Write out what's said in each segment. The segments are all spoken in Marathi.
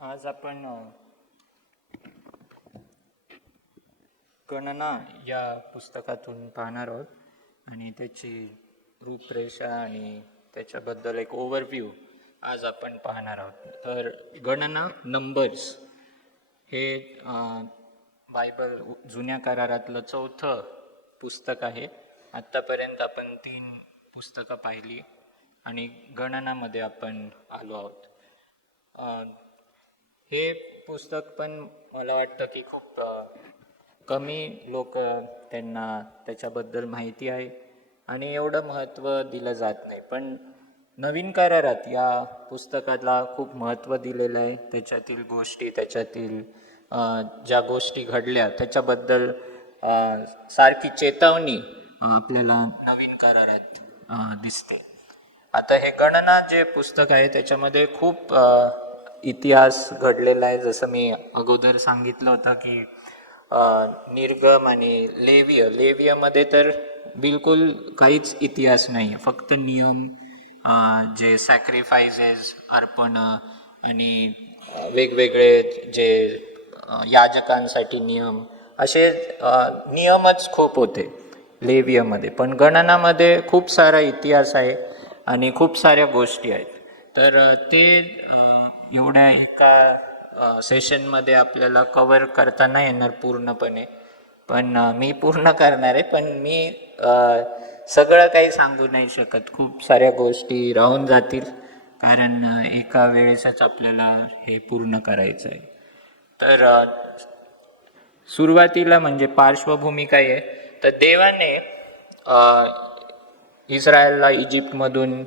आज आपण गणना या पुस्तकातून पाहणार आहोत आणि त्याची रूपरेषा आणि त्याच्याबद्दल एक ओव्हरव्ह्यू आज आपण पाहणार आहोत. तर गणना नंबर्स हे बायबल जुन्या करारातलं चौथं पुस्तक आहे. आत्तापर्यंत आपण 3 पुस्तकं पाहिली आणि गणनामध्ये आपण आलो आहोत. हे पुस्तक पण मला वाटतं की खूप कमी लोक त्यांना त्याच्याबद्दल माहिती आहे आणि एवढं महत्त्व दिलं जात नाही. पण नवीन करारात या पुस्तकाला खूप महत्त्व दिलेलं आहे. त्याच्यातील गोष्टी, त्याच्यातील ज्या गोष्टी घडल्या त्याच्याबद्दल सारखी चेतावणी आपल्याला नवीन करारात दिसते. आता हे गणना जे पुस्तक आहे त्याच्यामध्ये खूप इतिहास घडलेला आहे. जसं मी अगोदर सांगितलं होतं की निर्गम आणि लेवियामध्ये तर बिलकुल काहीच इतिहास नाही. फक्त नियम, जे सॅक्रिफायसेस, अर्पण आणि वेगवेगळे जे याजकांसाठी नियम, असे नियमच खूप होते लेवियामध्ये. पण गणनामध्ये खूप सारा इतिहास आहे आणि खूप साऱ्या गोष्टी आहेत. तर ते एवढ्या एका सेशनमध्ये आपल्याला कवर करता नाही येणार पूर्णपणे. पण मी पूर्ण करणार आहे. पण मी सगळं काही सांगू नाही शकत. खूप साऱ्या गोष्टी राहून जातील कारण एका वेळेसच आपल्याला हे पूर्ण करायचं आहे. तर सुरुवातीला म्हणजे पार्श्वभूमी काय आहे, तर देवाने इस्रायलला इजिप्तमधून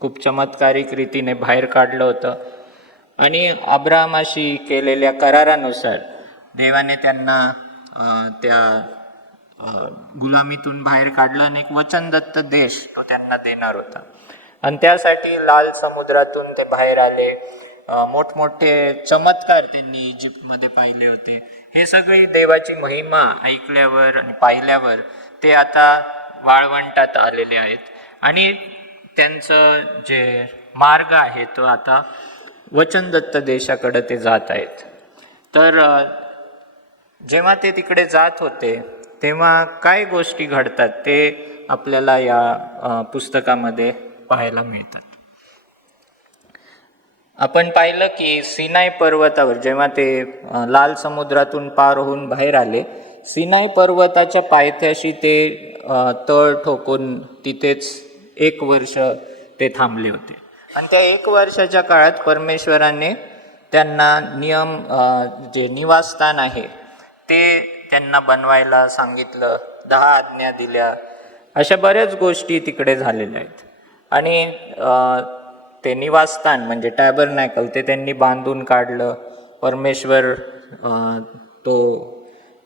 खूप चमत्कारिक रीतीने बाहेर काढलं होतं आणि अब्राहमाशी केलेल्या करारानुसार देवाने त्यांना त्या गुलामीतून बाहेर काढलं आणि एक वचनदत्त देश तो त्यांना देणार होता. आणि त्यासाठी लाल समुद्रातून ते बाहेर आले. मोठमोठे चमत्कार त्यांनी इजिप्तमध्ये पाहिले होते. हे सगळी देवाची महिमा ऐकल्यावर आणि पाहिल्यावर ते आता वाळवंटात आलेले आहेत आणि त्यांचं जे मार्ग आहे तो आता वचनदत्त देशाकडे ते जात आहेत. तर जेव्हा ते तिकडे जात होते तेव्हा काय गोष्टी घडतात ते आपल्याला या पुस्तकामध्ये पाहायला मिळतात. आपण पाहिलं की सिनाई पर्वतावर जेव्हा ते लाल समुद्रातून पार होऊन बाहेर आले, सिनाई पर्वताच्या पायथ्याशी ते तळ ठोकून तिथेच 1 वर्ष ते थांबले होते. आणि त्या 1 वर्षाच्या काळात परमेश्वराने त्यांना नियम, जे निवासस्थान आहे ते त्यांना बनवायला सांगितलं, 10 आज्ञा दिल्या. अशा बऱ्याच गोष्टी तिकडे झालेल्या आहेत. आणि ते निवासस्थान म्हणजे टॅबरनॅकल ते त्यांनी बांधून काढलं. परमेश्वर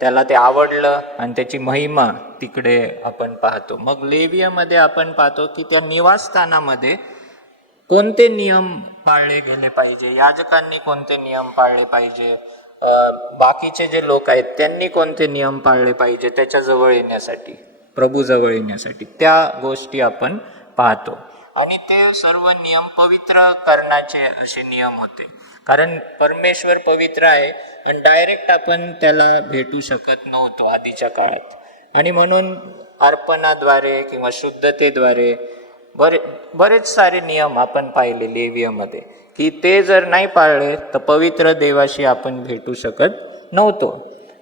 त्याला ते आवडलं आणि त्याची महिमा तिकडे आपण पाहतो. मग लेवियामध्ये आपण पाहतो की त्या निवासस्थानामध्ये कोणते नियम पाळले गेले पाहिजे, याजकांनी कोणते नियम पाळले पाहिजे, बाकीचे जे लोक आहेत त्यांनी कोणते नियम पाळले पाहिजे त्याच्या जवळ येण्यासाठी, प्रभू जवळ येण्यासाठी, त्या गोष्टी आपण पाहतो. आणि ते सर्व नियम पवित्र करण्याचे असे नियम होते. कारण परमेश्वर पवित्र आहे आणि डायरेक्ट आपण त्याला भेटू शकत नव्हतो आधीच्या काळात. आणि म्हणून अर्पणाद्वारे किंवा शुद्धतेद्वारे बरेच सारे नियम आपण पाहिले लेवियामध्ये की ते जर नाही पाळले तर पवित्र देवाशी आपण भेटू शकत नव्हतो.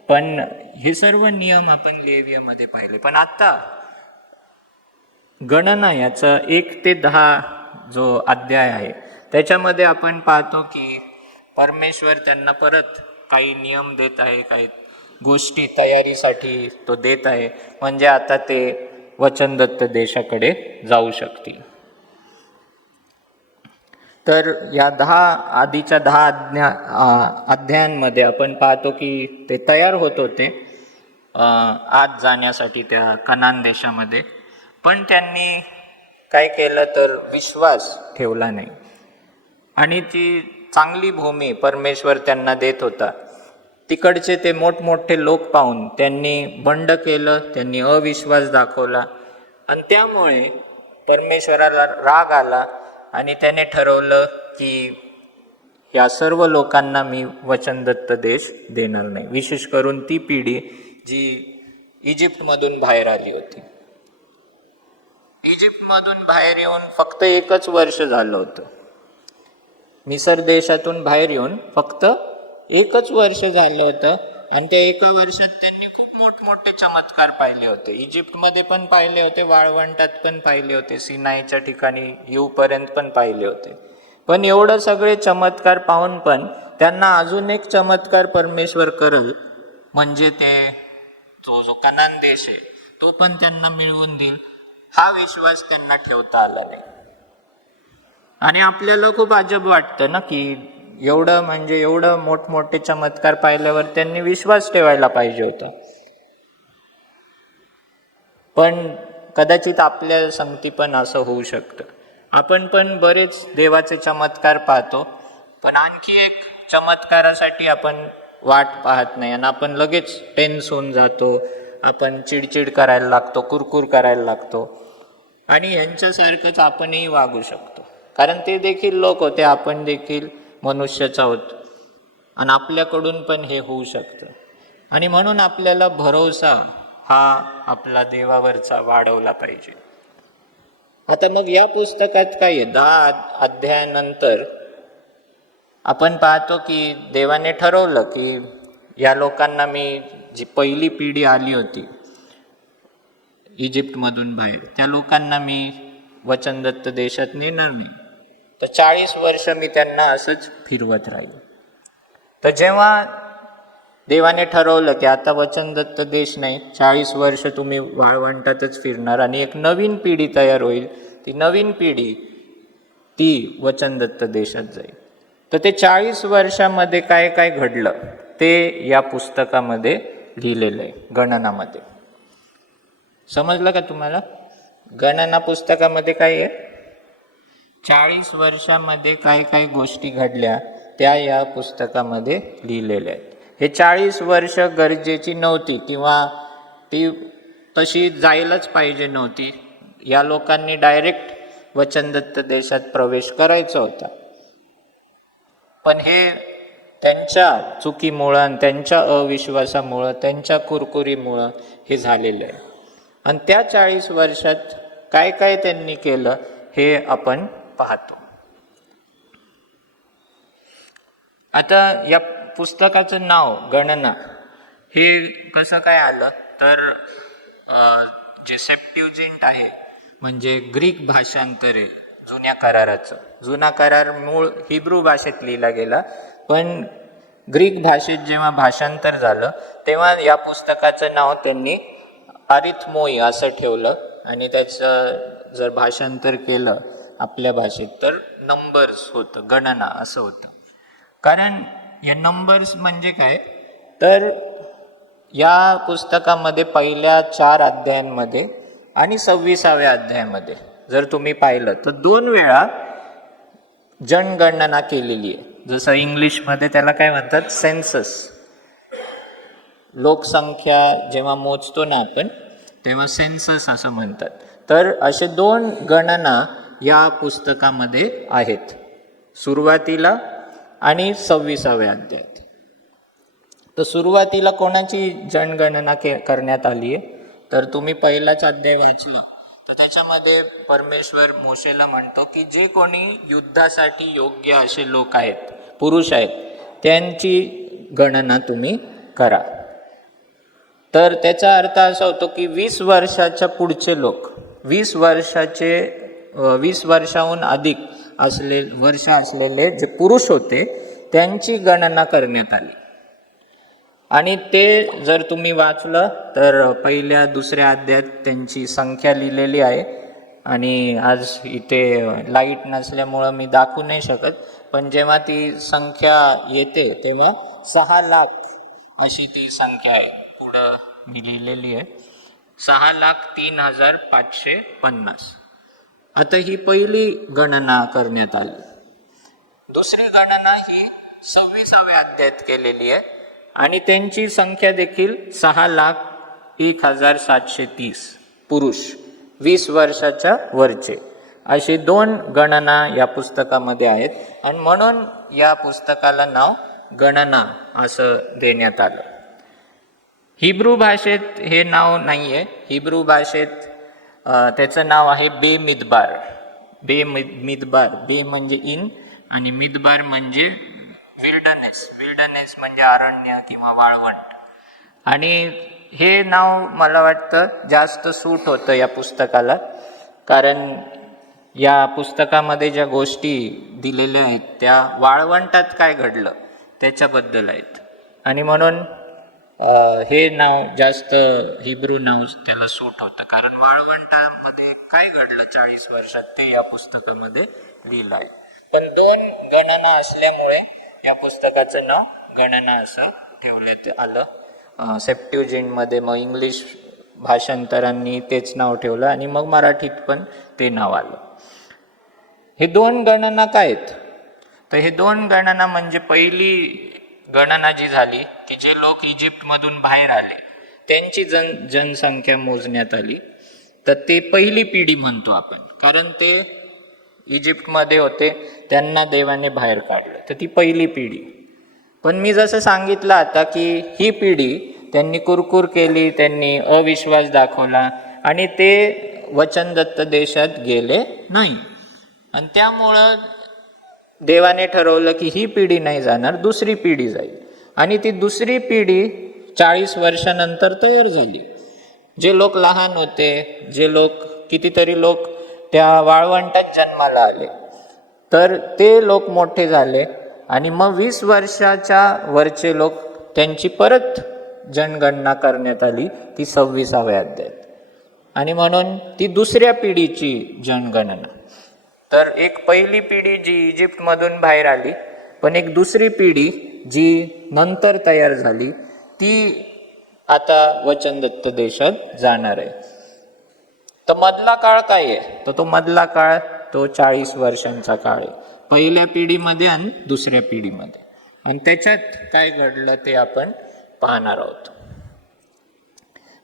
पण हे सर्व नियम आपण लेवियामध्ये पाहिले. पण आता गणना याचा 1 ते 10 जो अध्याय आहे त्याच्यामध्ये आपण पाहतो की परमेश्वर त्यांना परत काही नियम देत आहे, काही गोष्टी तयारीसाठी तो देत आहे. म्हणजे आता ते वचनदत्त देशाकडे जाऊ शकतील. तर या 10 अध्यायांमध्ये आपण पाहतो की ते तयार होत होते आत जाण्यासाठी त्या कनान देशामध्ये. पण त्यांनी काय केलं तर विश्वास ठेवला नाही. आणि ती चांगली भूमी परमेश्वर त्यांना देत होता, तिकडचे ते मोठमोठे लोक पाहून त्यांनी बंड केलं, त्यांनी अविश्वास दाखवला आणि त्यामुळे परमेश्वराला राग आला आणि त्याने ठरवलं की या सर्व लोकांना मी वचनदत्त देश देणार नाही. विशेष करून ती पिढी जी इजिप्तमधून बाहेर आली होती. इजिप्तमधून बाहेर येऊन फक्त 1च वर्ष झालं होतं. मिसर देशातून बाहेर येऊन फक्त 1च वर्ष झालं होतं आणि त्या 1 वर्षात त्यांनी खूप मोठमोठे चमत्कार पाहिले होते. इजिप्तमध्ये पण पाहिले होते, वाळवंटात पण पाहिले होते, सिनाईच्या ठिकाणी येऊपर्यंत पण पाहिले होते. पण एवढं सगळे चमत्कार पाहून पण त्यांना अजून एक चमत्कार परमेश्वर करल, म्हणजे ते जो कनान देश आहे तो पण त्यांना मिळवून देईल, हा विश्वास त्यांना ठेवता आला नाही. आणि आपल्याला खूप अजब वाटतं ना की एवढं मोठमोठे चमत्कार पाहिल्यावर त्यांनी विश्वास ठेवायला पाहिजे होता. पण कदाचित आपल्या संगती पण असं होऊ शकतं. आपण पण बरेच देवाचे चमत्कार पाहतो, पण आणखी एक चमत्कारासाठी आपण वाट पाहत नाही आणि आपण लगेच टेन्स होऊन जातो. आपण चिडचिड करायला लागतो, कुरकुर करायला लागतो. आणि ह्यांच्यासारखंच आपणही वागू शकतो, कारण ते देखील लोक होते, आपण देखील मनुष्यच आहोत आणि आपल्याकडून पण हे होऊ शकतं. आणि म्हणून आपल्याला भरोसा हा आपला देवावरचा वाढवला पाहिजे. आता मग या पुस्तकात काय आहे, 10 अध्यायानंतर आपण पाहतो की देवाने ठरवलं की या लोकांना मी, जी पहिली पिढी आली होती इजिप्तमधून बाहेर, त्या लोकांना मी वचनदत्त देशात नेणार नाही. तर 40 वर्ष मी त्यांना असंच फिरवत राहील. तर जेव्हा देवाने ठरवलं की आता वचनदत्त देश नाही, 40 वर्ष तुम्ही वाळवंटातच फिरणार आणि एक नवीन पिढी तयार होईल, ती नवीन पिढी ती वचनदत्त देशात जाईल. तर ते 40 वर्षामध्ये काय काय घडलं ते या पुस्तकामध्ये लिहिलेलं आहे, गणनामध्ये. समजलं का तुम्हाला? गणना पुस्तकामध्ये काय आहे, 40 वर्षामध्ये काय काय गोष्टी घडल्या त्या या पुस्तकामध्ये लिहिलेल्या आहेत. हे 40 वर्ष गरजेची नव्हती किंवा ती तशी जायलाच पाहिजे नव्हती. या लोकांनी डायरेक्ट वचनदत्त देशात प्रवेश करायचा होता, पण हे त्यांच्या चुकीमुळं आणि त्यांच्या अविश्वासामुळं, त्यांच्या कुरकुरीमुळं हे झालेलं आहे. आणि त्या 40 वर्षात काय काय त्यांनी केलं हे आपण पाहतो. आता या पुस्तकाचं नाव गणना हे कसं काय आलं, तर जे सेप्ट्युजिंट आहे, म्हणजे ग्रीक भाषांतर आहे जुन्या कराराचं. जुना करार मूळ हिब्रू भाषेत लिहिला गेला, पण ग्रीक भाषेत जेव्हा भाषांतर झालं तेव्हा या पुस्तकाचं नाव त्यांनी अरिथमोई असं ठेवलं आणि त्याचं जर भाषांतर केलं आपल्या भाषेत तर नंबर्स होतं, गणना असं होतं. कारण या नंबर्स म्हणजे काय, तर या पुस्तकामध्ये पहिल्या 4 अध्यायांमध्ये आणि 26व्या अध्यायामध्ये जर तुम्ही पाहिलं तर 2 वेळा जनगणना केलेली आहे. जसं इंग्लिशमध्ये त्याला काय म्हणतात, सेन्सस. लोकसंख्या जेव्हा मोजतो ना आपण तेव्हा सेन्सस असं म्हणतात. तर असे 2 गणना या पुस्तकामध्ये आहेत, सुरुवातीला आणि 26व्या अध्यायात. तर सुरुवातीला कोणाची जनगणना करण्यात आली आहे, तर तुम्ही पहिलाच अध्याय वाचला तर त्याच्यामध्ये परमेश्वर मोशेला म्हणतो की जे कोणी युद्धासाठी योग्य असे लोक आहेत, पुरुष आहेत, त्यांची गणना तुम्ही करा. तर त्याचा अर्थ असा होतो की 20 वर्षाच्या पुढचे लोक, 20 वर्षाहून अधिक वर्ष असलेले जे पुरुष होते त्यांची गणना करण्यात आली. आणि ते जर तुम्ही वाचलं तर पहिल्या 2ऱ्या अध्यायात त्यांची संख्या लिहिलेली आहे. आणि आज इथे लाईट नसल्यामुळं मी दाखवू नाही शकत, पण जेव्हा ती संख्या येते तेव्हा 6 लाख अशी ती संख्या आहे, पुढं मी लिहिलेली आहे, 6,03,550. आता ही पहिली गणना करण्यात आली. दुसरी गणना ही 26व्या अध्यायात केलेली आहे आणि त्यांची संख्या देखील 6,01,730 पुरुष 20 वर्षाच्या वरचे. अशी 2 गणना या पुस्तकामध्ये आहेत आणि म्हणून या पुस्तकाला नाव गणना असं देण्यात आलं. हिब्रू भाषेत हे नाव नाही आहे. हिब्रू भाषेत त्याचं नाव आहे बेमिदबार. बेमिदबार, बे म्हणजे इन आणि मिदबार म्हणजे विल्डरनेस. विल्डरनेस म्हणजे अरण्य किंवा वाळवंट. आणि हे नाव मला वाटतं जास्त सूट होतं या पुस्तकाला, कारण या पुस्तकामध्ये ज्या गोष्टी दिलेल्या आहेत त्या वाळवंटात काय घडलं त्याच्याबद्दल आहेत. आणि म्हणून हे नाव जास्त हिब्रू नाव त्याला सूट होतं, कारण वाळवंटामध्ये काय घडलं 40 वर्षात ते या पुस्तकामध्ये लिहिलं आहे. पण 2 गणना असल्यामुळे या पुस्तकाचं नाव गणना असं ठेवण्यात आलं. सेप्ट्युजिंटमध्ये मग इंग्लिश भाषांतरांनी तेच नाव ठेवलं आणि मग मराठीत पण ते नाव आलं. हे 2 गणना काय आहेत? तर हे 2 गणना म्हणजे पहिली गणना जी झाली की जे लोक इजिप्तमधून बाहेर आले त्यांची जनसंख्या मोजण्यात आली. तर ते पहिली पिढी म्हणतो आपण, कारण ते इजिप्तमध्ये होते, त्यांना देवाने बाहेर काढलं, तर ती पहिली पिढी. पण मी जसं सांगितलं आता की ही पिढी त्यांनी कुरकुर केली, त्यांनी अविश्वास दाखवला आणि ते वचनदत्त देशात गेले नाही. आणि त्यामुळं देवाने ठरवलं की ही पिढी नाही जाणार, दुसरी पिढी जाईल. आणि ती दुसरी पिढी 40 वर्षानंतर तयार झाली. जे लोक लहान होते, जे लोक कितीतरी लोक त्या वाळवंटात जन्माला आले, तर ते लोक मोठे झाले आणि मग 20 वर्षाच्या वरचे लोक त्यांची परत जनगणना करण्यात आली, ती 26व्या अध्यायात. आणि म्हणून ती दुसऱ्या पिढीची जनगणना. तर एक पहिली पिढी जी इजिप्तमधून बाहेर आली, पण एक दुसरी पिढी जी नंतर तयार झाली ती आता वचनदत्त देशात जाणार आहे. तर मधला काळ काय आहे? तर तो मधला काळ तो 40 वर्षांचा काळ आहे, पहिल्या पिढीमध्ये आणि दुसऱ्या पिढीमध्ये. आणि त्याच्यात काय घडलं ते आपण पाहणार आहोत.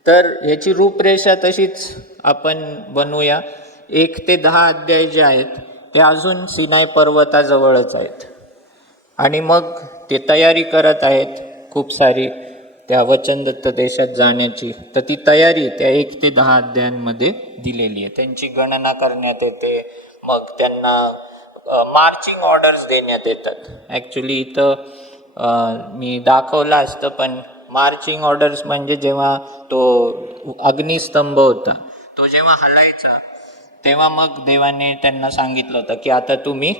तर याची रूपरेषा तशीच आपण बनवूया. 1 ते 10 अध्याय जे आहेत ते अजून सिनाई पर्वताजवळच आहेत आणि मग ते तयारी करत आहेत खूप सारी त्या वचनदत्त देशात जाण्याची. तर ती तयारी त्या 1 ते 10 अध्यायांमध्ये दिलेली आहे. त्यांची गणना करण्यात येते, मग त्यांना मार्चिंग ऑर्डर्स देण्यात येतात. ॲक्च्युली इथं मी दाखवलं असतं, पण मार्चिंग ऑर्डर्स म्हणजे जेव्हा तो अग्निस्तंभ होता तो जेव्हा हलायचा तेव्हा मग देवाने त्यांना सांगितलं होतं की आता तुम्ही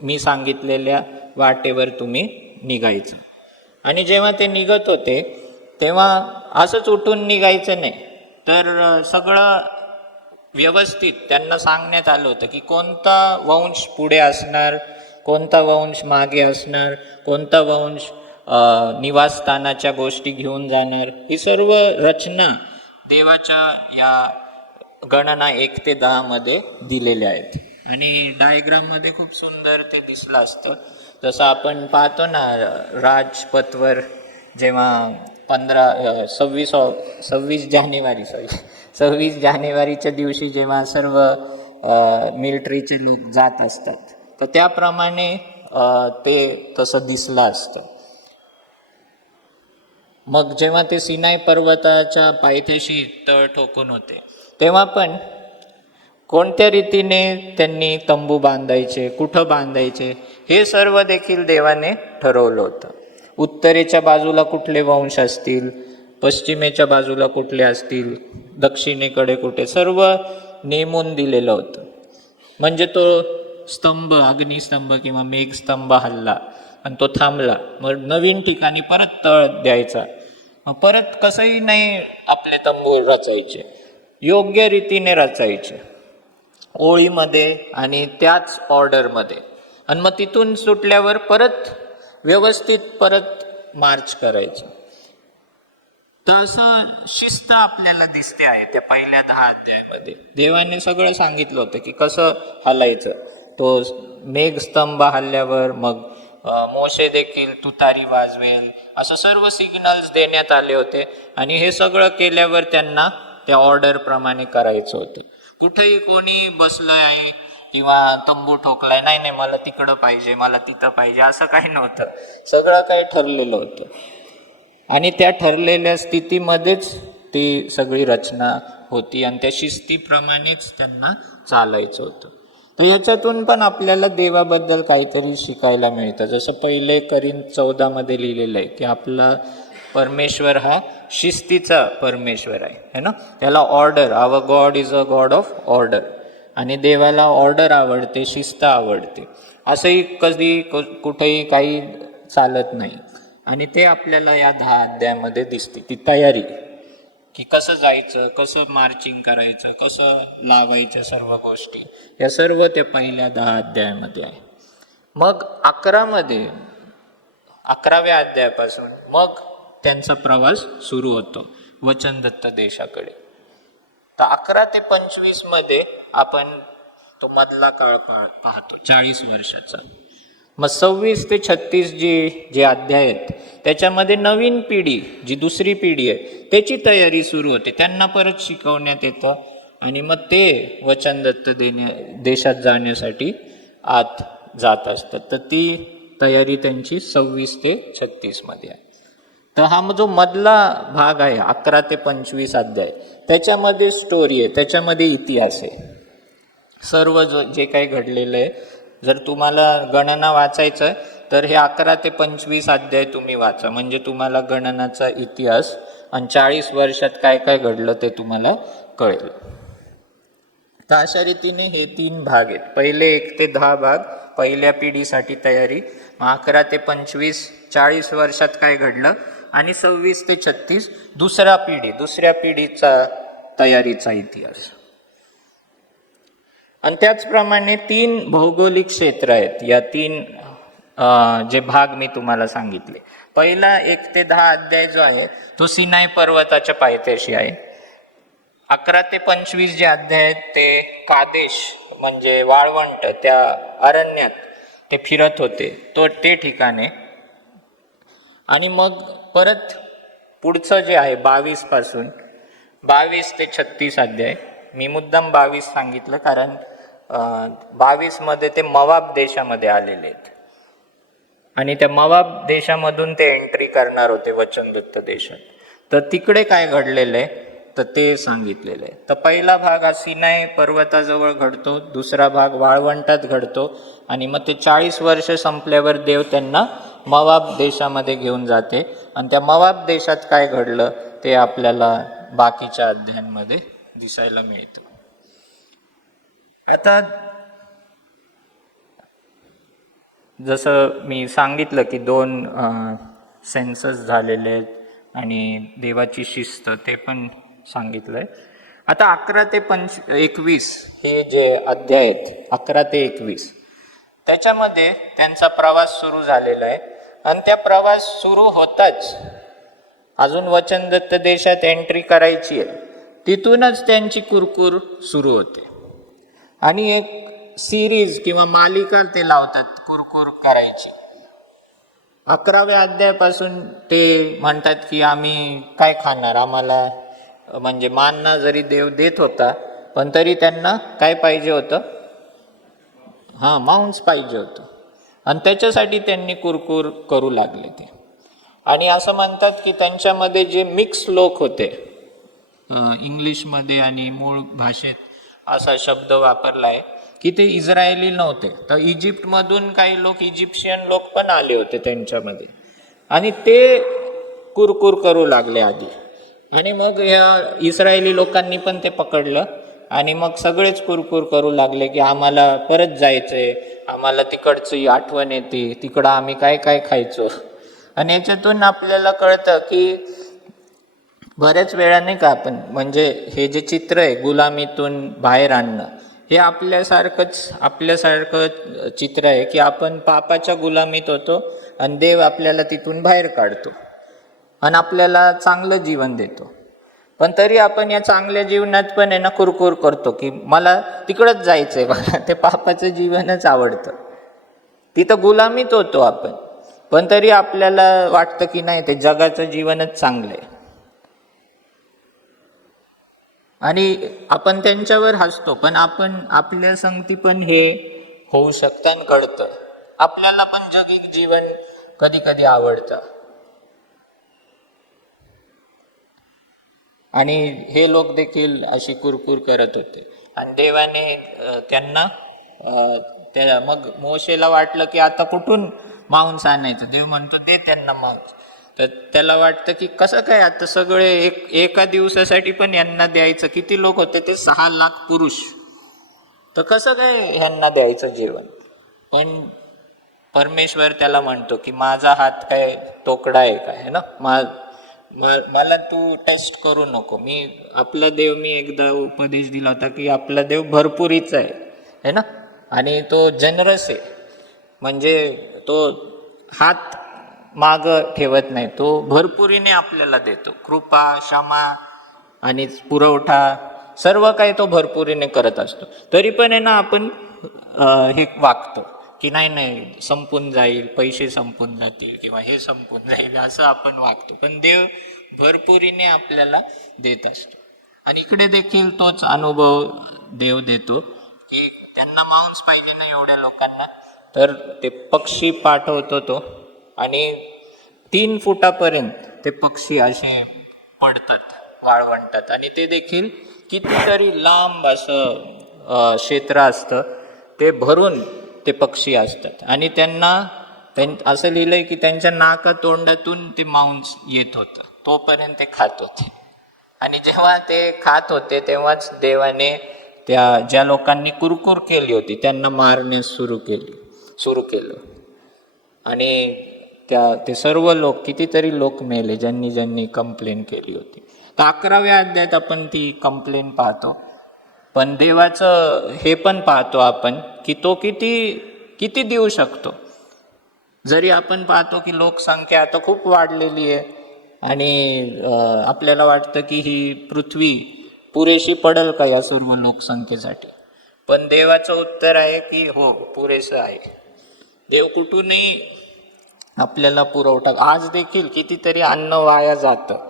मी सांगितलेल्या वाटेवर तुम्ही निघायचं. आणि जेव्हा ते निघत होते तेव्हा असंच उठून निघायचं नाही, तर सगळं व्यवस्थित त्यांना सांगण्यात आलं होतं की कोणता वंश पुढे असणार, कोणता वंश मागे असणार, कोणता वंश निवासस्थानाच्या गोष्टी घेऊन जाणार. ही सर्व रचना देवाच्या या गणना 1 ते 10 मध्ये दिलेल्या आहेत. आणि डायग्राममध्ये खूप सुंदर ते दिसलं असतं. जसं आपण पाहतो ना राजपथवर जेव्हा 26 जानेवारीच्या दिवशी जेव्हा सर्व मिलिटरीचे लोक जात असतात, तर त्याप्रमाणे ते तसं दिसलं असतं. मग जेव्हा ते सिनाई पर्वताच्या पायथ्याशी तळ ठोकून होते तेव्हा पण कोणत्या रीतीने त्यांनी तंबू बांधायचे, कुठं बांधायचे, हे सर्व देखील देवाने ठरवलं होतं. उत्तरेच्या बाजूला कुठले वंश असतील, पश्चिमेच्या बाजूला कुठले असतील, दक्षिणेकडे कुठे, सर्व नेमून दिलेलं होतं. म्हणजे तो स्तंभ, अग्निस्तंभ किंवा मेघस्तंभ हल्ला आणि तो थांबला, मग नवीन ठिकाणी परत तळ द्यायचा. मग परत कसंही नाही आपले तंबू रचायचे, योग्य रीतीने रचायचे, ओळीमध्ये आणि त्याच ऑर्डरमध्ये. आणि मग तिथून सुटल्यावर परत व्यवस्थित परत मार्च करायचं. तर असं शिस्त आपल्याला दिसते आहे त्या पहिल्या 10 अध्यायामध्ये. देवाने सगळं सांगितलं होतं की कसं हलायचं. तो मेघस्तंभ हल्ल्यावर मग मोशे देखील तुतारी वाजवेल, असं सर्व सिग्नल्स देण्यात आले होते. आणि हे सगळं केल्यावर त्यांना त्या ऑर्डर प्रमाणे करायचं होतं. कुठेही कोणी बसलं आहे किंवा तंबू ठोकलाय, नाही नाही मला तिकडं पाहिजे, मला तिथं पाहिजे, असं काही नव्हतं. सगळं काही ठरलेलं होतं आणि त्या ठरलेल्या स्थितीमध्येच ती सगळी रचना होती आणि त्या शिस्तीप्रमाणेच त्यांना चालायचं होतं. तर याच्यातून पण आपल्याला देवाबद्दल काहीतरी शिकायला मिळतं. जसं पहिले Corinthians 14 लिहिलेलं आहे की आपला परमेश्वर हा शिस्तीचा परमेश्वर आहे, है ना. त्याला order, our God is a God of order. आणि देवाला ऑर्डर आवडते, शिस्त आवडते. असंही कधी कुठेही काही चालत नाही. आणि ते आपल्याला या 10 अध्यायामध्ये दिसते, ती तयारी की कसं जायचं, कसं मार्चिंग करायचं, कसं लावायचं, सर्व गोष्टी या सर्व त्या पहिल्या 10 अध्यायामध्ये आहे. मग 11व्या अध्यायापासून मग त्यांचा प्रवास सुरू होतो वचनदत्त देशाकडे. तर 11 ते 25 मध्ये आपण तो मधला काळ पाहतो, 40 वर्षाचा. मग 26 ते 36 जे अध्याय आहेत त्याच्यामध्ये नवीन पिढी, जी दुसरी पिढी आहे त्याची तयारी सुरू होते. त्यांना परत शिकवण्यात येतं आणि मग ते वचनदत्त देशात जाण्यासाठी आत जात असतात. तर ती तयारी त्यांची 26 ते 36 मध्ये आहे. तर हा जो मधला भाग आहे 11 ते 25 अध्याय, त्याच्यामध्ये स्टोरी आहे, त्याच्यामध्ये इतिहास आहे. सर्व जे काही घडलेलं आहे. जर तुम्हाला गणना वाचायचं आहे तर हे 11 ते 25 अध्याय तुम्ही वाचा, म्हणजे तुम्हाला गणनाचा इतिहास आणि 40 वर्षात काय काय घडलं ते तुम्हाला कळेल. तर अशा रीतीने हे 3 भाग आहेत. पहिले 1 ते 10 भाग पहिल्या पिढीसाठी तयारी, मग 11 ते 25 40 वर्षात काय घडलं, आणि 26 ते 36 दुसऱ्या पिढीचा तयारीचा इतिहास. आणि त्याचप्रमाणे 3 भौगोलिक क्षेत्र आहेत या 3 जे भाग मी तुम्हाला सांगितले. पहिला 1 ते 10 अध्याय जो आहे तो सिनाई पर्वताच्या पायथ्याशी आहे. 11 ते 25 जे अध्याय आहेत ते कादेश म्हणजे वाळवंट, त्या अरण्यात ते फिरत होते ते ठिकाणे. आणि मग परत पुढचं जे आहे 22 पासून 22 ते 36 अध्याय, मी मुद्दाम 22 सांगितलं कारण 22 मध्ये ते मवाब देशामध्ये आलेले आहेत आणि त्या मवाब देशामधून ते एंट्री करणार होते वचनदत्त देशात. तर तिकडे काय घडलेलं आहे तर ते सांगितलेलं आहे. तर पहिला भाग हा सिनाई पर्वताजवळ घडतो, दुसरा भाग वाळवंटात घडतो आणि मग ते 40 वर्ष संपल्यावर देव त्यांना मवाब देशामध्ये घेऊन जाते आणि त्या मवाब देशात काय घडलं ते आपल्याला बाकीच्या अध्यायांमध्ये दिसायला मिळतं. आता जसं मी सांगितलं की 2 सेन्सस झालेले आहेत आणि देवाची शिस्त ते पण सांगितलंय. आता 11 ते 21 हे जे अध्याय आहेत 11 ते 21 त्याच्यामध्ये त्यांचा प्रवास सुरू झालेला आहे आणि त्या प्रवास सुरू होताच अजून वचनदत्त देशात एंट्री करायची आहे, तिथूनच त्यांची कुरकुर सुरू होते आणि एक सिरीज किंवा मालिका ते लावतात कुरकुर करायची. 11व्या अध्यायापासून ते म्हणतात की आम्ही काय खाणार, आम्हाला म्हणजे मानना जरी देव देत होता पण तरी त्यांना काय पाहिजे होतं, मांस पाहिजे होतं आणि त्याच्यासाठी त्यांनी कुरकुर करू लागले ते. आणि असं म्हणतात की त्यांच्यामध्ये जे मिक्स लोक होते, इंग्लिशमध्ये आणि मूळ भाषेत असा शब्द वापरला आहे की ते इस्रायली नव्हते, तर इजिप्तमधून काही लोक, इजिप्शियन लोक पण आले होते त्यांच्यामध्ये आणि ते कुरकुर करू लागले आधी. आणि मग ह्या इस्रायली लोकांनी पण ते पकडलं आणि मग सगळेच कुरकुर करू लागले की आम्हाला परत जायचंय, आम्हाला तिकडची आठवण येते, तिकडं आम्ही काय काय खायचो. आणि याच्यातून आपल्याला कळतं की बऱ्याच वेळा नाही का आपण, म्हणजे हे जे चित्र आहे गुलामीतून बाहेर आणणं, हे आपल्यासारखं चित्र आहे की आपण पापाच्या गुलामीत होतो आणि देव आपल्याला तिथून बाहेर काढतो आणि आपल्याला चांगलं जीवन देतो. पण तरी आपण या चांगल्या जीवनात पण आहे ना कुरकुर करतो की मला तिकडंच जायचंय, मला ते पापाचं जीवनच आवडतं. तिथं गुलामीत होतो आपण, पण तरी आपल्याला वाटतं की नाही ते जगाचं जीवनच चांगलं आहे. आणि आपण त्यांच्यावर हसतो, पण आपण आपल्या संगती पण हे होऊ शकतं आणि घडतं. आपल्याला पण जगिक जीवन कधी कधी आवडतं. आणि हे लोक देखील अशी कुरकुर करत होते. आणि देवाने त्यांना मग मोशेला वाटलं की आता कुठून मांस आणायचं. देव म्हणतो दे त्यांना मांस. तर त्याला वाटतं की कसं काय आता सगळे एका दिवसासाठी पण यांना द्यायचं. किती लोक होते ते 6 लाख पुरुष. तर कसं काय ह्यांना द्यायचं जेवण. पण परमेश्वर त्याला म्हणतो की माझा हात काय तोकडा आहे काय है ना. मला तू टेस्ट करू नको. आपला देव, मी एकदा उपदेश दिला होता की आपला देव भरपुरीचा आहे है ना. आणि तो जनरस आहे. म्हणजे तो हात माग ठेवत नाही. तो भरपुरीने आपल्याला देतो. कृपा, क्षमा आणि पुरवठा सर्व काही तो भरपुरीने करत असतो. तरी पण आहे ना आपण हे वागतो की नाही संपून जाईल, पैसे संपून जातील किंवा हे संपून जाईल असं आपण वागतो. पण देव भरपुरीने आपल्याला देत असतो. आणि इकडे देखील तोच अनुभव देव देतो की त्यांना मांस पाहिजे ना एवढ्या लोकांना. तर ते पक्षी पाठवतो तो. आणि 3 फुटापर्यंत ते पक्षी असे पडतात, वाळवंटात. आणि ते देखील कितीतरी लांब असं क्षेत्र असतं. ते भरून ते पक्षी असतात. आणि त्यांना असं लिहिलंय की त्यांच्या नाका तोंडातून ते मांस येत होतं. तोपर्यंत ते खात होते. आणि जेव्हा ते खात होते तेव्हाच देवाने ज्या लोकांनी कुरकुर केली होती त्यांना मारण्यास सुरू केलं. आणि ते सर्व लोक, कितीतरी लोक मेले ज्यांनी कंप्लेन केली होती. तर 11व्या अध्यायात आपण ती कंप्लेन पाहतो. पण देवाचं हे पण पाहतो आपण की तो किती देऊ शकतो. जरी आपण पाहतो की लोकसंख्या आता खूप वाढलेली आहे आणि आपल्याला वाटतं की ही पृथ्वी पुरेशी पडेल का या सर्व लोकसंख्येसाठी. पण देवाचं उत्तर आहे की हो, पुरेसं आहे. देव कुठूनही आपल्याला पुरवठा. आज देखील कितीतरी अन्न वाया जातं.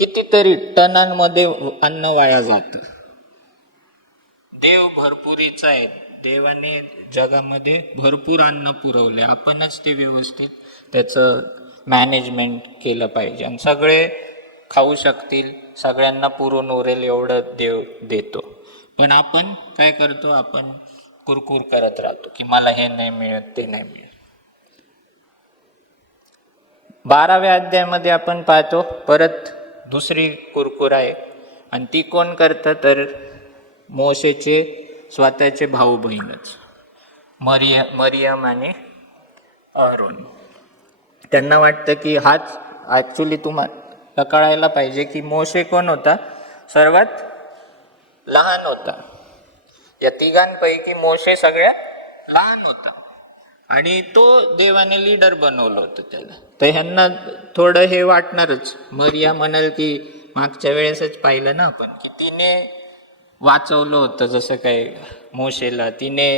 कितीतरी टनांमध्ये अन्न वाया जातं. देव भरपुरीचा आहे. देवाने जगामध्ये भरपूर अन्न पुरवले. आपणच ते व्यवस्थित त्याचं मॅनेजमेंट केलं पाहिजे. आणि सगळे खाऊ शकतील, सगळ्यांना पुरून उरेल एवढं देव देतो. पण आपण काय करतो, आपण कुरकुर करत राहतो की मला हे नाही मिळत, ते नाही मिळत. 12व्या अध्यायामध्ये आपण पाहतो परत दुसरी कुरकुर आहे. आणि ती कोण करतं तर मोशेचे स्वतःचे भाऊ बहीणच, मरियम आणि अहरोन. त्यांना वाटतं की हाच ॲक्च्युली तुम्हाला कळायला पाहिजे की मोशे कोण होता, सर्वात लहान होता. या तिघांपैकी मोशे सगळ्यात लहान होता. आणि तो देवाने लीडर बनवलं होतं त्याला. तर ह्यांना थोडं हे वाटणारच. मरिया म्हणाल की मागच्या वेळेसच पाहिलं ना आपण की तिने वाचवलं होतं जसं काय मोशेला. तिने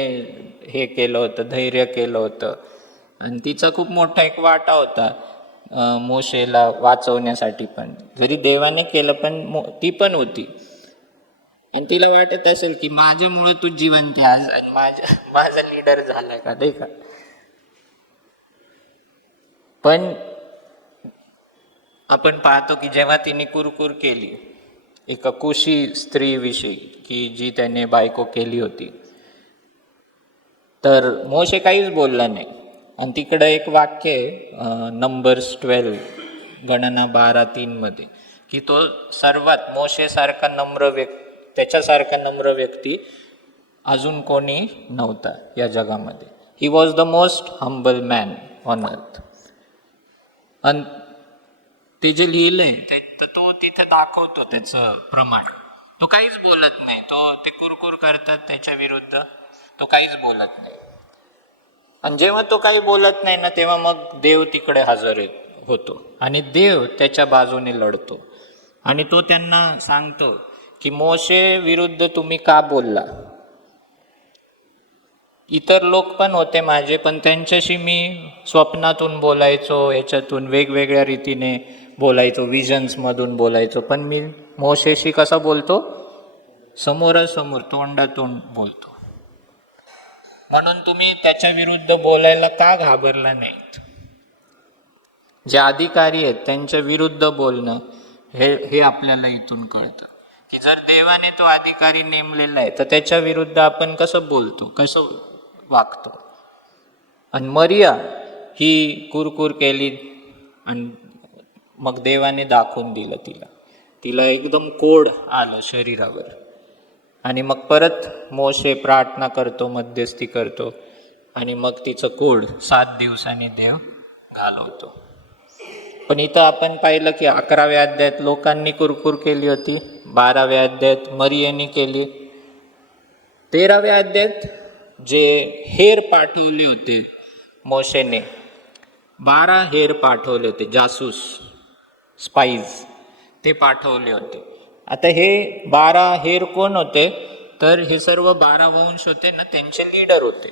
हे केलं होतं, धैर्य केलं होतं. आणि तिचा खूप मोठा एक वाटा होता मोशेला वाचवण्यासाठी. पण जरी देवाने केलं पण ती पण होती. आणि तिला वाटत असेल की माझ्यामुळे तू जिवंत आज आणि माझा लीडर झालाय का, नाही का. पण आपण पाहतो की जेव्हा तिने कुरकुर केली एका कुशी स्त्रीविषयी की जी त्याने बायको केली होती, तर मोशे काहीच बोलला नाही. आणि तिकडं एक वाक्य आहे नंबर्स 12 गणना 12:3 मध्ये की तो सर्वात मोशेसारखा त्याच्यासारखा नम्र व्यक्ती अजून कोणी नव्हता या जगामध्ये. He was the most humble man on earth. आणि ते जे लिहिलंय तो तिथे दाखवतो त्याचं प्रमाण. तो काहीच बोलत नाही. ते कुरकुर करतात त्याच्या विरुद्ध, तो काहीच बोलत नाही. आणि जेव्हा तो काही बोलत नाही ना तेव्हा मग देव तिकडे हजर होतो आणि देव त्याच्या बाजूने लढतो. आणि तो त्यांना सांगतो की मोशे विरुद्ध तुम्ही का बोलला. इतर लोक पण होते माझे, पण त्यांच्याशी मी स्वप्नातून बोलायचो, याच्यातून वेगवेगळ्या रीतीने बोलायचो, विजन्स मधून बोलायचो. पण मी मोशेशी कसा बोलतो? समोरासमोर, तोंडातोंड बोलतो. म्हणून तुम्ही त्याच्या विरुद्ध बोलायला का घाबरला नाहीत? जे अधिकारी आहेत त्यांच्या विरुद्ध बोलणं हे आपल्याला इथून कळतं की जर देवाने तो अधिकारी नेमलेला आहे तर त्याच्या विरुद्ध आपण कसं बोलतो, कसं वागतो. आणि मरिया ही कुरकुर केली आणि मग देवाने दाखवून दिलं तिला एकदम कोड आलं शरीरावर. आणि मग परत मोशे प्रार्थना करतो, मध्यस्थी करतो आणि मग तिचं कोड 7 दिवसांनी देव घालवतो. पण इथं आपण पाहिलं की 11व्या अध्यायात लोकांनी कुरकुर केली होती, 12व्या अध्यायात मरियेने केली, 13व्या अध्यायात जे हेर पाठवले होते मोशेने, 12 हेर पाठवले होते, जासूस, स्पाईज ते पाठवले होते. आता हे 12 हेर कोण होते? तर हे सर्व 12 वंश होते ना, त्यांचे लीडर होते.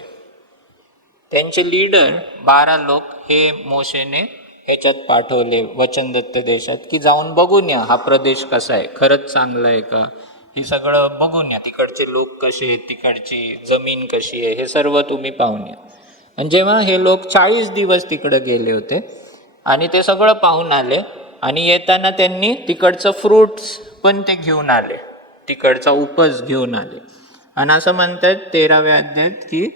त्यांचे लीडर 12 लोक हे मोशेने ह्याच्यात पाठवले वचनदत्त देशात की जाऊन बघून या हा प्रदेश कसा आहे, खरंच चांगला आहे का, हे सगळं बघून या, तिकडचे लोक कसे आहेत, तिकडची जमीन कशी आहे, हे सर्व तुम्ही पाहून या. आणि जेव्हा हे लोक 40 दिवस तिकडे गेले होते आणि ते सगळं पाहून आले आणि येताना त्यांनी तिकडचं फ्रूट्स पण ते घेऊन आले, तिकडचा उपज घेऊन आले. आणि असं म्हणतात 13व्या अध्यायात की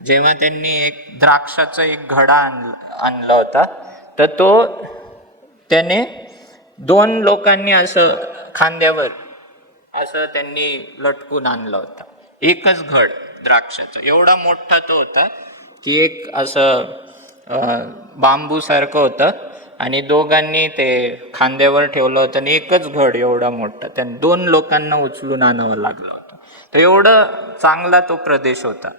जेव्हा त्यांनी एक द्राक्षाचा एक घडा आणला होता तर तो त्याने 2 लोकांनी असं खांद्यावर असं त्यांनी लटकून आणला होता. एकच घड द्राक्षाचा, एवढा मोठा तो होता की एक असं बांबू सारखं होतं आणि दोघांनी ते खांद्यावर ठेवलं होतं आणि एकच घड एवढा मोठा त्यांनी 2 लोकांना उचलून आणावं लागलं होतं. तर एवढं चांगला तो प्रदेश होता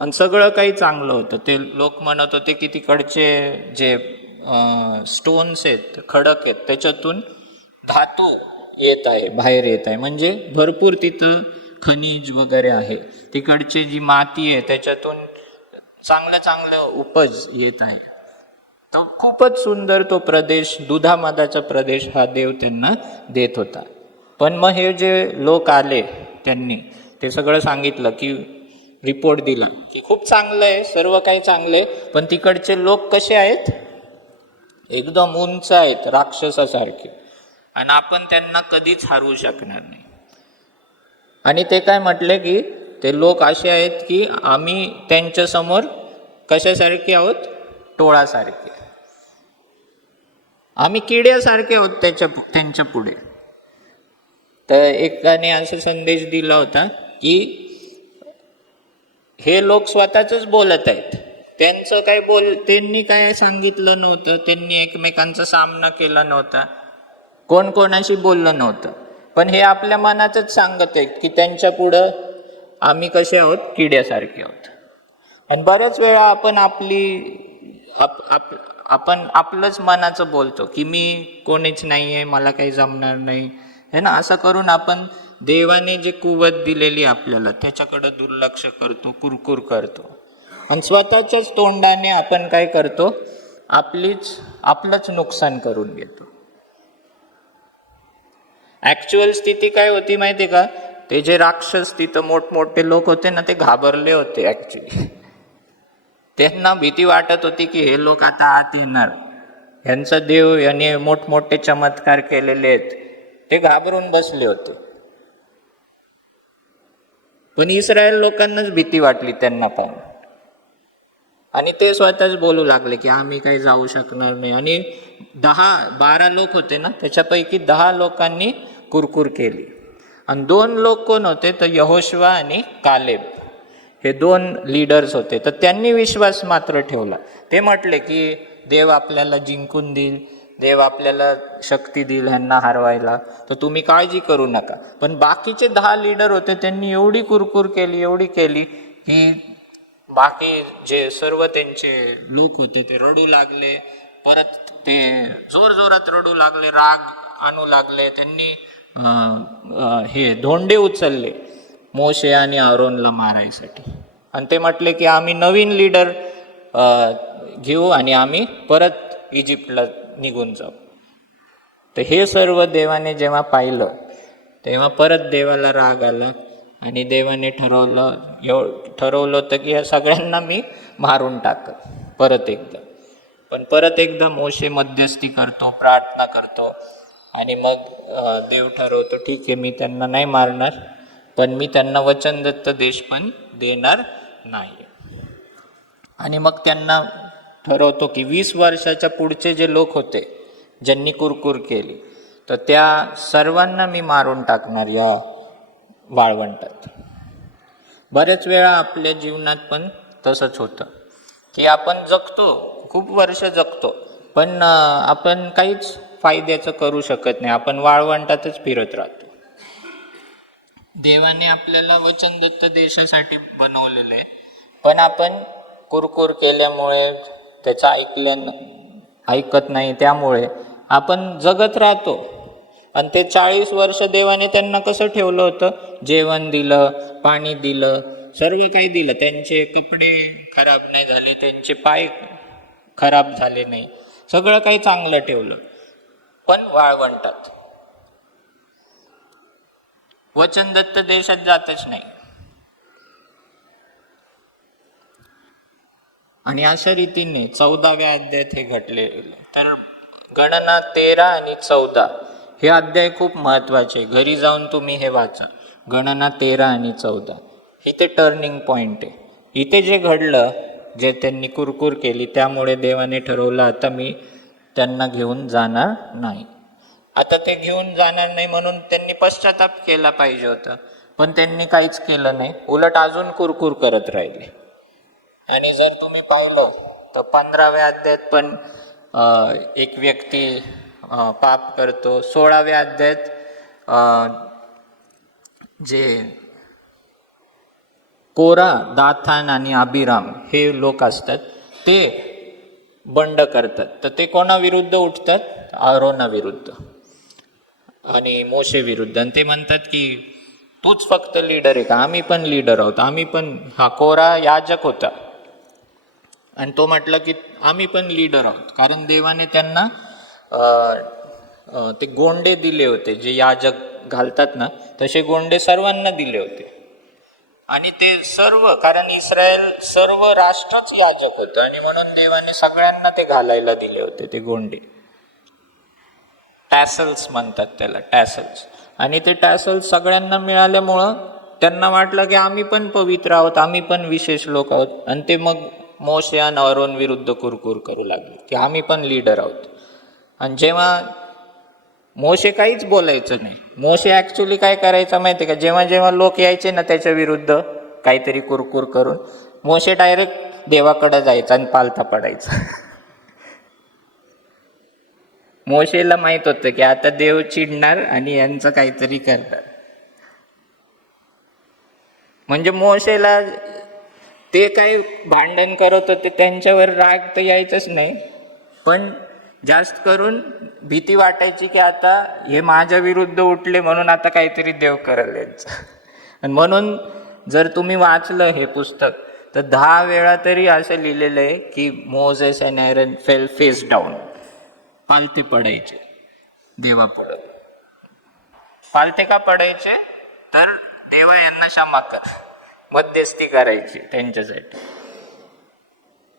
आणि सगळं काही चांगलं होतं. ते लोक म्हणत होते की तिकडचे जे स्टोन्स आहेत, खडक आहेत, त्याच्यातून धातू येत आहे, बाहेर येत आहे, म्हणजे भरपूर तिथं खनिज वगैरे आहे. तिकडची जी माती आहे त्याच्यातून चांगलं उपज येत आहे. तो खूपच सुंदर तो प्रदेश, दुधामधाचा प्रदेश हा देव त्यांना देत होता. पण मग हे जे लोक आले त्यांनी ते सगळं सांगितलं की रिपोर्ट दिला की खूप चांगलं आहे, सर्व काही चांगलं आहे, पण तिकडचे लोक कसे आहेत? एकदम उंच आहेत, राक्षसासारखे, आणि आपण त्यांना कधीच हरवू शकणार नाही. आणि ते काय म्हटले की ते लोक असे आहेत की आम्ही त्यांच्या समोर कशासारखे आहोत? टोळासारखे, आम्ही किड्यासारखे आहोत त्यांच्या पुढे. तर एकाने असा संदेश दिला होता की हे लोक स्वतःच बोलत आहेत, त्यांचं काय त्यांनी काय सांगितलं नव्हतं, त्यांनी एकमेकांचा सामना केला नव्हता, कोण कोणाशी बोललं नव्हतं, पण हे आपल्या मनातच सांगत आहेत की त्यांच्या पुढं आम्ही कसे आहोत? किड्यासारखे आहोत. आणि बऱ्याच वेळा आपण आपण आपलंच मनाचं बोलतो की मी कोणीच नाही आहे, मला काही जमणार नाही, है ना. असं करून आपण देवाने जे कुवत दिलेली आपल्याला त्याच्याकडे दुर्लक्ष करतो, कुरकुर करतो आणि स्वतःच्याच तोंडाने आपण काय करतो? आपलंच नुकसान करून घेतो. ऍक्च्युअल स्थिती काय होती माहिती का? ते जे राक्षस तिथं मोठमोठे लोक होते ना, ते घाबरले होते ऍक्च्युली. त्यांना भीती वाटत होती की हे लोक आता आत येणार, ह्यांचा देव याने मोठमोठे चमत्कार केलेले आहेत, ते घाबरून बसले होते. पण इस्रायल लोकांनाच भीती वाटली त्यांना पाहून आणि ते स्वतःच बोलू लागले की आम्ही काही जाऊ शकणार नाही. आणि 12 लोक होते ना, त्याच्यापैकी 10 लोकांनी कुरकुर केली. आणि 2 लोक कोण होते? तर यहोशुआ आणि कालेब, हे 2 लीडर्स होते. तर त्यांनी विश्वास मात्र ठेवला. ते म्हटले की देव आपल्याला जिंकून देईल, देव आपल्याला शक्ती देईल ह्यांना हरवायला, तर तुम्ही काळजी करू नका. पण बाकीचे 10 लीडर होते त्यांनी एवढी कुरकुर केली की बाकी जे सर्व त्यांचे लोक होते ते रडू लागले. परत ते जोरात रडू लागले, राग आणू लागले. त्यांनी हे धोंडे उचलले मोशे आणि आरोनला मारायसाठी. आणि ते म्हटले की आम्ही नवीन लीडर घेऊ आणि आम्ही परत इजिप्तला निघून जाऊ. तर हे सर्व देवाने जेव्हा पाहिलं तेव्हा परत देवाला राग आला आणि देवाने ठरवलं होतं की या सगळ्यांना मी मारून टाक परत एकदा. पण परत एकदा मोशे मध्यस्थी करतो, प्रार्थना करतो आणि मग देव ठरवतो ठीक आहे मी त्यांना नाही मारणार, पण मी त्यांना वचनदत्त देश पण देणार नाही. आणि मग त्यांना ठरवतो की 20 वर्षाच्या पुढचे जे लोक होते ज्यांनी कुरकुर केली तर त्या सर्वांना मी मारून टाकणार या वाळवंटात. बरेच वेळा आपल्या जीवनात पण तसंच होतं की आपण जगतो, खूप वर्ष जगतो, पण आपण काहीच फायद्याचं करू शकत नाही, आपण वाळवंटातच फिरत राहतो. देवाने आपल्याला वचनदत्त देशासाठी बनवलेलं आहे, पण आपण कुरकुर केल्यामुळे त्याचं ऐकत नाही, त्यामुळे आपण जगत राहतो. आणि ते 40 वर्ष देवाने त्यांना कसं ठेवलं होतं, जेवण दिलं, पाणी दिलं, सर्व काही दिलं, त्यांचे कपडे खराब नाही झाले, त्यांचे पाय खराब झाले नाही, सगळं काही चांगलं ठेवलं, पण वाळवंटात वचनदत्त देशात जातच नाही. आणि अशा रीतीने 14व्या अध्यायात हे घडलेलं. तर गणना 13 आणि 14 हे अध्याय खूप महत्त्वाचे, घरी जाऊन तुम्ही हे वाचा. गणना 13 आणि 14 इथे टर्निंग पॉइंट आहे. इथे जे घडलं, जे त्यांनी कुरकुर केली, त्यामुळे देवाने ठरवलं आता मी त्यांना घेऊन जाणार नाही. आता ते घेऊन जाणार नाही म्हणून त्यांनी पश्चाताप केला पाहिजे होता, पण त्यांनी काहीच केलं नाही, उलट अजून कुरकुर करत राहिले. आणि जर तुम्ही पाहिलं तर 15व्या अध्यायात पण एक व्यक्ती पाप करतो. 16व्या अध्यायात जे कोरा, दाथान आणि अबिराम हे लोक असतात ते बंड करतात. तर ते कोणाविरुद्ध उठतात? आरोनाविरुद्ध आणि मोशे विरुद्ध. आणि ते म्हणतात की तूच फक्त लीडर आहे का? आम्ही पण लीडर आहोत, आम्ही पण. हा कोरा याजक होता आणि तो म्हटलं की आम्ही पण लीडर आहोत, कारण देवाने त्यांना ते गोंडे दिले होते, जे याजक घालतात ना तसे गोंडे सर्वांना दिले होते. आणि ते सर्व, कारण इस्रायल सर्व राष्ट्रच याजक होतं आणि म्हणून देवाने सगळ्यांना ते घालायला दिले होते, ते गोंडे. टॅसल्स म्हणतात त्याला, टॅसल्स. आणि ते टॅसल्स सगळ्यांना मिळाल्यामुळं त्यांना वाटलं की आम्ही पण पवित्र आहोत, आम्ही पण विशेष लोक आहोत. आणि ते मग मोशे आणि आरोन विरुद्ध कुरकुर करू लागले की आम्ही पण लीडर आहोत. आणि जेव्हा मोशे काहीच बोलायचं नाही, मोशे ॲक्च्युली काय करायचं माहिती आहे का, जेव्हा जेव्हा लोक यायचे ना त्याच्या विरुद्ध काहीतरी कुरकुर करून, मोशे डायरेक्ट देवाकडे जायचा आणि पालथा पडायचा. मोशेला माहित होतं की आता देव चिडणार आणि यांचं काहीतरी करणार. म्हणजे मोशेला ते काही भांडण करत होते त्यांच्यावर राग तर यायचंच नाही, पण जास्त करून भीती वाटायची की आता हे माझ्या विरुद्ध उठले म्हणून आता काहीतरी देव करेल यांचं. आणि म्हणून जर तुम्ही वाचलं हे पुस्तक तर 10 वेळा तरी असं लिहिलेलं आहे की Moses and Aaron fell face down, पालथे पडायचे देवापुढं. पालथे का पडायचे? तर देवा यांना क्षमा कर, मध्यस्थी करायची त्यांच्यासाठी,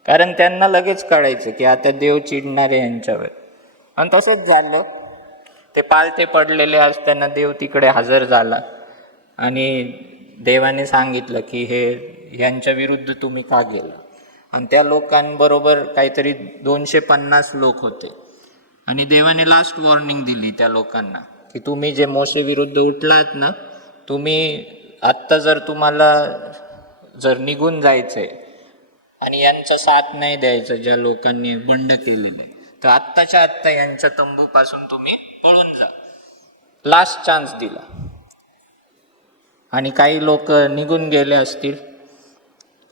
कारण त्यांना लगेच कळायचं की आता देव चिडणार आहे यांच्यावर. आणि तसंच झालं. ते पालथे पडलेले असताना देव तिकडे हजर झाला आणि देवाने सांगितलं की हे यांच्या विरुद्ध तुम्ही का गेला. आणि त्या लोकांबरोबर काहीतरी 250 लोक होते. आणि देवाने लास्ट वॉर्निंग दिली त्या लोकांना की तुम्ही जे मोशे विरुद्ध उठलात ना, तुम्ही आत्ता तुम्हाला जर निघून जायचंय आणि यांचा साथ नाही द्यायचं ज्या लोकांनी बंड केलेले, तर आत्ताच्या आत्ता यांच्या तंबूपासून तुम्ही पळून जा. लास्ट चान्स दिला. आणि काही लोक निघून गेले असतील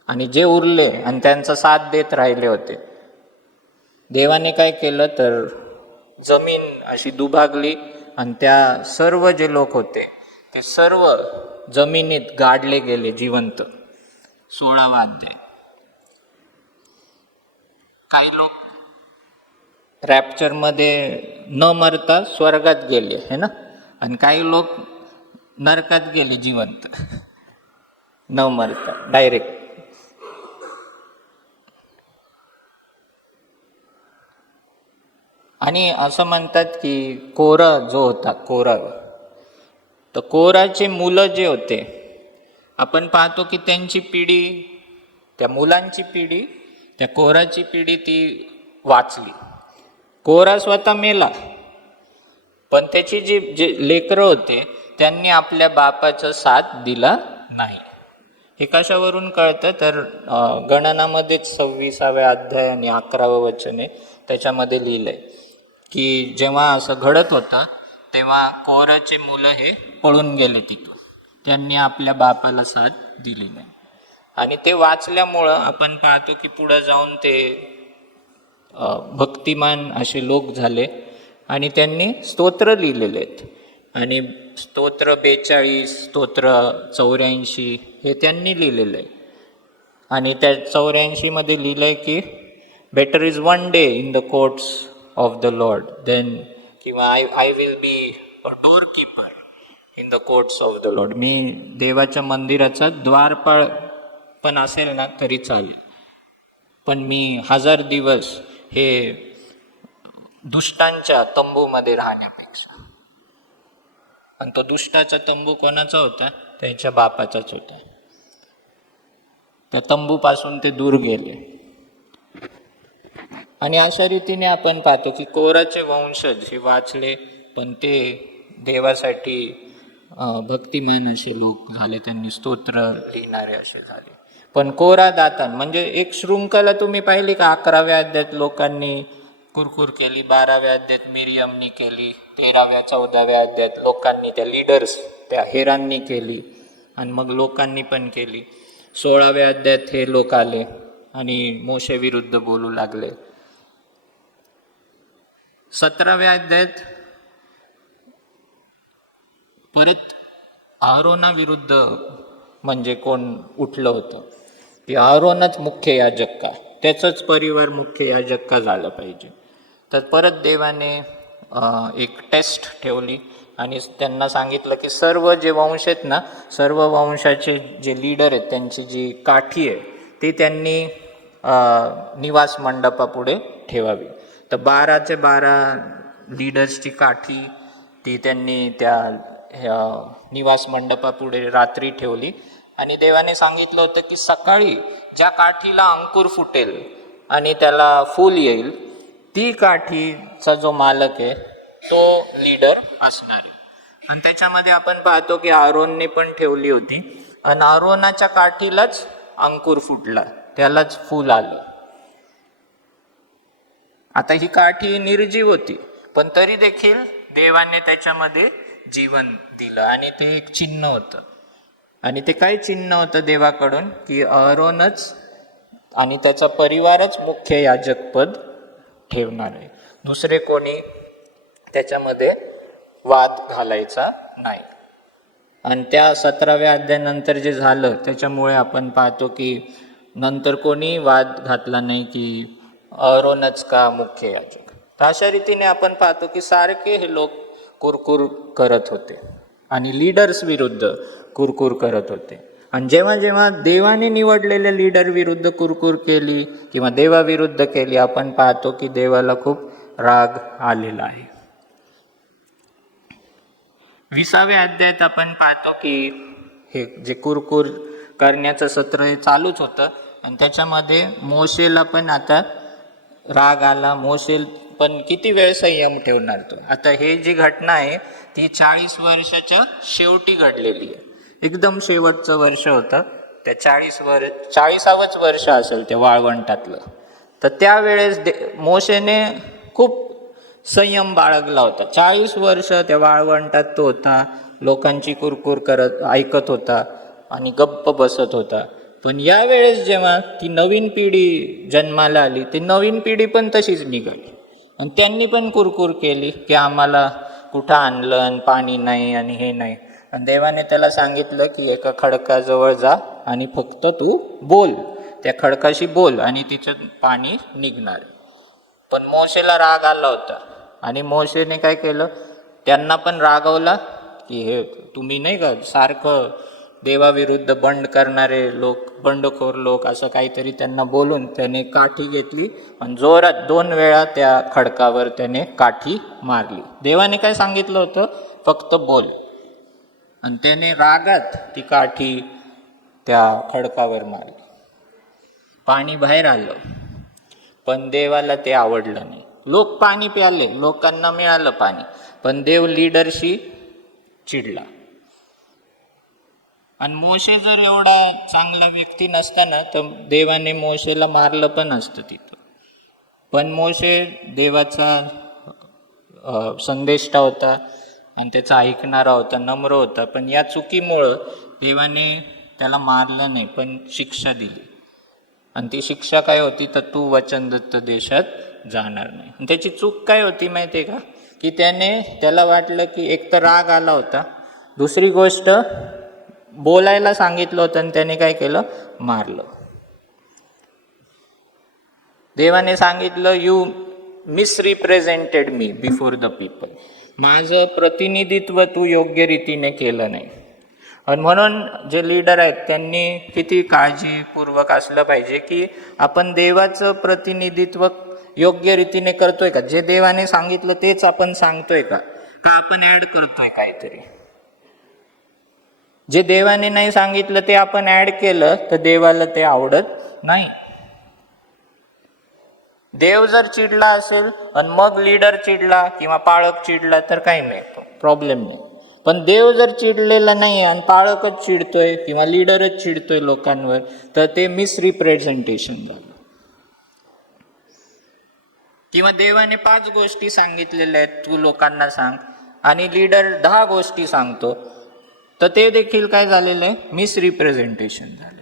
आणि जे उरले आणि त्यांचा साथ देत राहिले होते, देवाने काय केलं तर जमीन अशी दुभागली आणि त्या सर्व जे लोक होते ते सर्व जमिनीत गाडले गेले जिवंत. 16वा अध्याय. काही लोक रॅप्चरमध्ये न मरता स्वर्गात गेले है ना, आणि काही लोक नरकात गेले जिवंत न मरता डायरेक्ट. आणि असं म्हणतात की कोरा जो होता, कोरा, तर कोराचे मुलं जे होते, आपण पाहतो की त्यांची पिढी, त्या मुलांची पिढी, त्या कोराची पिढी ती वाचली. कोरा स्वतः मेला, पण त्याची जी जे लेकरं होते त्यांनी आपल्या बापाचा साथ दिला नाही. हे कशावरून कळतं तर गणनामध्येच 26व्या अध्याय आणि 11वं वचन आहे, त्याच्यामध्ये लिहिलंय की जेव्हा असं घडत होतं तेव्हा कोराचे मुलं हे पळून गेले तिथून, त्यांनी आपल्या बापाला साथ दिली नाही. आणि ते वाचल्यामुळं आपण पाहतो की पुढे जाऊन ते भक्तिमान असे लोक झाले आणि त्यांनी स्तोत्र लिहिलेले आहेत. आणि स्तोत्र 42, स्तोत्र 84 हे त्यांनी लिहिलेलं आहे. आणि त्या 84 मध्ये लिहिलंय की better is one day in the courts of the Lord than, किंवा I will be a doorkeeper in the courts of the Lord. मी देवाच्या मंदिराचा द्वारपाळ पण असेल ना तरी चालेल, पण मी 1000 दिवस हे दुष्टांच्या तंबूमध्ये राहण्यापेक्षा. आणि तो दुष्टाचा तंबू कोणाचा होता? त्याच्या बापाचाच होता. त्या तंबूपासून ते दूर गेले. आणि अशा रीतीने आपण पाहतो की कोराचे वंशज हे वाचले, पण ते देवासाठी भक्तिमान असे लोक झाले, त्यांनी स्तोत्र लिहिणारे असे झाले. पण कोरा दातान म्हणजे एक शृंखला तुम्ही पाहिली का? 11व्या अध्यायात लोकांनी कुरकुर केली, 12व्या अध्यायात मिरियमनी केली, 13व्या 14व्या अध्यायात लोकांनी, त्या लीडर्स त्या हेरांनी केली, आणि मग लोकांनी पण केली. 16व्या अध्यायात हे लोक आले आणि मोशे विरुद्ध बोलू लागले. 17व्या अध्यायात परत आरोना विरुद्ध म्हणजे कोण उठलं होतं, की आरोनच मुख्य याजक का, त्याचाच परिवार मुख्य याजक का झाला पाहिजे. तर परत देवाने एक टेस्ट ठेवली आणि त्यांना सांगितलं की सर्व जे वंश आहेत ना, सर्व वंशाचे जे लीडर आहेत त्यांची जी काठी आहे ती त्यांनी निवास मंडपापुढे ठेवावी. तर 12चे 12 लीडर्सची काठी ती त्यांनी त्या निवास मंडपापुढे रात्री ठेवली. आणि देवाने सांगितलं होतं की सकाळी ज्या काठीला अंकुर फुटेल आणि त्याला फूल येईल, ती काठीचा जो मालक आहे तो लीडर असणार आहे. आणि त्याच्यामध्ये आपण पाहतो की आरोनने पण ठेवली होती, आणि आरोनाच्या काठीलाच अंकुर फुटला, त्यालाच फूल आलं. आता ही काठी निर्जीव होती, पण तरी देखील देवाने त्याच्यामध्ये जीवन दिलं, आणि ते एक चिन्ह होतं. आणि ते काय चिन्ह होतं देवाकडून? की आरोनच आणि त्याचा परिवारच मुख्य याजकपद ठेवणार आहे, दुसरे कोणी त्याच्यामध्ये वाद घालायचा नाही. आणि त्या 17व्या अध्यायानंतर जे झालं त्याच्यामुळे आपण पाहतो की नंतर कोणी वाद घातला नाही की आरोनच का मुख्य याजक. तर अशा रीतीने आपण पाहतो की सारखे हे लोक कुरकुर करत होते आणि लीडर्स विरुद्ध कुरकुर करत होते. आणि जेव्हा जेव्हा देवाने निवडलेल्या लीडर विरुद्ध कुरकुर केली किंवा देवाविरुद्ध केली, आपण पाहतो की देवाला खूप राग आलेला आहे. 20व्या अध्यायात आपण पाहतो की हे जे कुरकुर करण्याचं सत्र हे चालूच होतं, आणि त्याच्यामध्ये मोशेला पण आता राग आला. मोशे पण किती वेळ संयम ठेवणार तो? आता हे जी घटना आहे ती 40 वर्षाच्या शेवटी घडलेली आहे, एकदम शेवटचं वर्ष होतं. त्या 40वाच वर्ष असेल त्या वाळवंटातलं. तर त्यावेळेस मोशेने खूप संयम बाळगला होता. 40 वर्ष त्या वाळवंटात तो होता, लोकांची कुरकुर करत ऐकत होता आणि गप्प बसत होता. पण यावेळेस जेव्हा ती नवीन पिढी जन्माला आली, ती नवीन पिढी पण तशीच निघाली, आणि त्यांनी पण कुरकुर केली की आम्हाला कुठं आणलं आणि पाणी नाही आणि हे नाही. आणि देवाने त्याला सांगितलं की एका खडकाजवळ जा आणि फक्त तू बोल, त्या खडकाशी बोल आणि तिचं पाणी निघणार. पण मोशेला राग आला होता आणि मोशेने काय केलं, त्यांना पण रागवला की हे तुम्ही नाही का सारखं देवाविरुद्ध बंड करणारे लोक, बंडखोर लोक, असं काहीतरी त्यांना बोलून त्याने काठी घेतली आणि जोरात 2 वेळा त्या खडकावर त्याने काठी मारली. देवाने काय सांगितलं होतं, फक्त बोल, आणि त्याने रागात ती काठी त्या खडकावर मारली. पाणी बाहेर आलं, पण देवाला ते आवडलं नाही. लोक पाणी प्याले, लोकांना मिळालं पाणी, पण देव लीडरशी चिडला. आणि मोशे जर एवढा चांगला व्यक्ती नसताना तर देवाने मोशेला मारलं पण असतं तिथं. पण मोशे देवाचा संदेष्टा होता आणि त्याचा ऐकणारा होता, नम्र होता. पण या चुकीमुळं देवाने त्याला मारलं नाही, पण शिक्षा दिली. आणि ती शिक्षा काय होती, तर तू वचनदत्त देशात जाणार नाही. आणि त्याची चूक काय होती माहिती आहे का, की त्याला वाटलं की एक तर राग आला होता, दुसरी गोष्ट बोलायला सांगितलं होतं आणि त्याने काय केलं, मारलं. देवाने सांगितलं, you misrepresented me before the people. माझं प्रतिनिधित्व तू योग्य रीतीने केलं नाही. आणि म्हणून जे लीडर आहेत त्यांनी किती काळजीपूर्वक असलं पाहिजे की आपण देवाचं प्रतिनिधित्व योग्य रीतीने करतोय का, जे देवाने सांगितलं तेच आपण सांगतोय का आपण ऍड करतोय काहीतरी. जे देवाने नाही सांगितलं ते आपण ऍड केलं तर देवाला ते आवडत नाही. देव जर चिडला असेल आणि मग लीडर चिडला किंवा पाळक चिडला तर काही नाही, प्रॉब्लेम नाही. पण देव जर चिडलेला नाही आणि पाळकच चिडतोय किंवा लीडरच चिडतोय लोकांवर, तर ते मिसरिप्रेझेंटेशन झालं. किंवा देवाने 5 गोष्टी सांगितलेल्या आहेत, तू लोकांना सांग, आणि लीडर 10 गोष्टी सांगतो, तर ते देखील काय झालेलं आहे, मिसरिप्रेझेंटेशन झालं.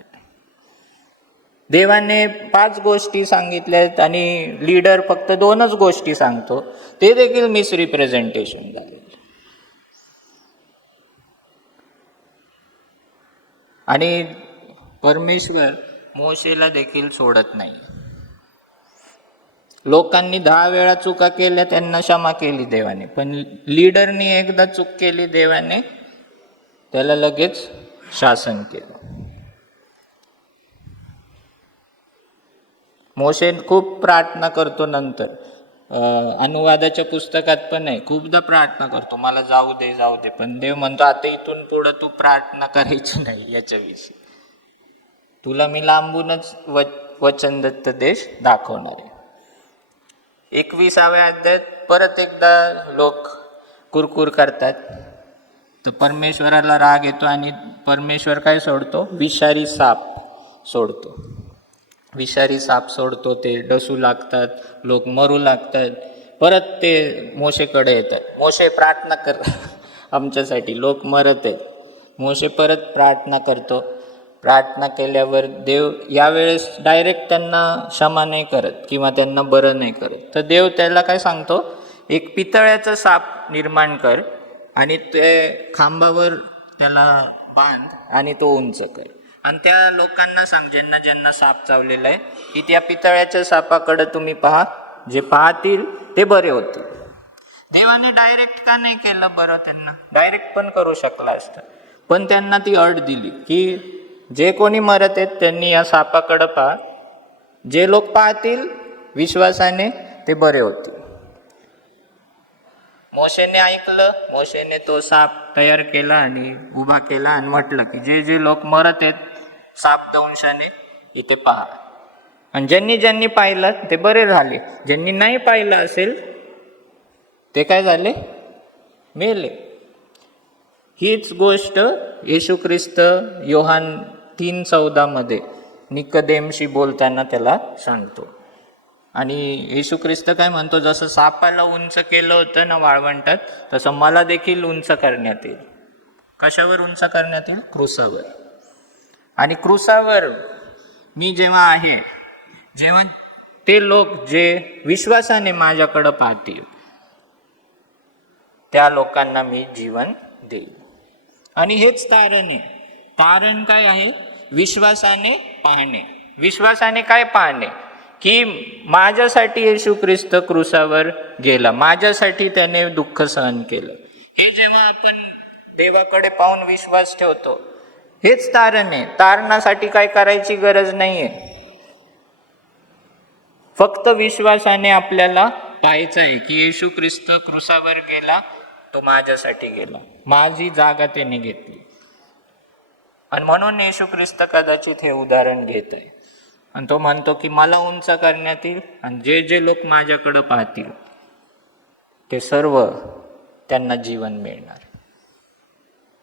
देवाने 5 गोष्टी सांगितल्यात आणि लीडर फक्त 2च गोष्टी सांगतो, ते देखील मिसरिप्रेझेंटेशन झाले. आणि परमेश्वर मोशेला देखील सोडत नाही. लोकांनी 10 वेळा चुका केल्या, त्यांना क्षमा केली देवाने, पण लीडरनी एकदा चूक केली, देवाने त्याला लगेच शासन केलं. मोशे खूप प्रार्थना करतो, नंतर अनुवादाच्या पुस्तकात पण आहे, खूपदा प्रार्थना करतो, मला जाऊ दे जाऊ दे, पण देव म्हणतो आता इथून पुढं तू प्रार्थना करायची नाही याच्याविषयी, तुला मी लांबूनच वचनदत्त देश दाखवणार आहे. 21व्या अध्यायात परत एकदा लोक कुरकुर करतात, तर परमेश्वराला राग येतो आणि परमेश्वर काय सोडतो, विषारी साप सोडतो. विषारी साप सोडतो, ते डसू लागतात, लोक मरू लागतात. परत ते मोशेकडे येतात, मोशे प्रार्थना कर आमच्यासाठी, लोक मरत आहेत. मोशे परत प्रार्थना करतो. प्रार्थना केल्यावर देव यावेळेस डायरेक्ट त्यांना क्षमा नाही करत किंवा त्यांना बरं नाही करत, तर देव त्याला काय सांगतो, एक पितळ्याचं साप निर्माण कर आणि ते खांबावर त्याला बांध आणि तो उंच कर, आणि त्या लोकांना सांग, ज्यांना ज्यांना साप चावलेला आहे, की त्या पितळ्याच्या सापाकडे तुम्ही पहा, जे पाहतील ते बरे होतील. देवाने डायरेक्ट का नाही केलं बरं, त्यांना डायरेक्ट पण करू शकला असतं, पण त्यांना ती अट दिली की जे कोणी मरत आहेत त्यांनी या सापाकडे पहा, जे लोक पाहतील विश्वासाने ते बरे होतील. मोशेने ऐकलं, मोशेने तो साप तयार केला आणि उभा केला आणि म्हटलं की जे जे लोक मरत आहेत साप दंशाने, इथे पहा. आणि ज्यांनी ज्यांनी पाहिलं ते बरे झाले, ज्यांनी नाही पाहिलं असेल ते काय झाले, मेले. हीच गोष्ट येशू ख्रिस्त योहान 3:14 मध्ये निकोदेमशी बोलताना त्याला सांगतो. आणि येशू ख्रिस्त काय म्हणतो, जसं सापाला उंच केलं होतं ना वाळवंटात, तसं मला देखील उंच करण्यात येईल. कशावर उंच करण्यात येईल, क्रूसावर. आणि क्रूसावर मी जेव्हा आहे, जेव्हा ते लोक जे विश्वासाने माझ्याकडे पाहतील त्या लोकांना मी जीवन देईल. आणि हेच तारण आहे. तारण काय आहे, विश्वासाने पाहणे. विश्वासाने काय पाहणे, की माझ्यासाठी येशू ख्रिस्त क्रुसावर गेला, माझ्यासाठी त्याने दुःख सहन केलं. हे जेव्हा आपण देवाकडे पाहून विश्वास ठेवतो, हेच तारण आहे. तारणासाठी काय करायची गरज नाहीये. फक्त विश्वासाने आपल्याला पाहायचं आहे की येशू ख्रिस्त क्रुसावर गेला, तो माझ्यासाठी गेला, माझी जागा त्याने घेतली. आणि म्हणून येशू ख्रिस्त कदाचित हे उदाहरण घेत आहे आणि तो म्हणतो की मला उंच करण्यात येईल आणि जे जे लोक माझ्याकडे पाहतील ते सर्व त्यांना जीवन मिळणार.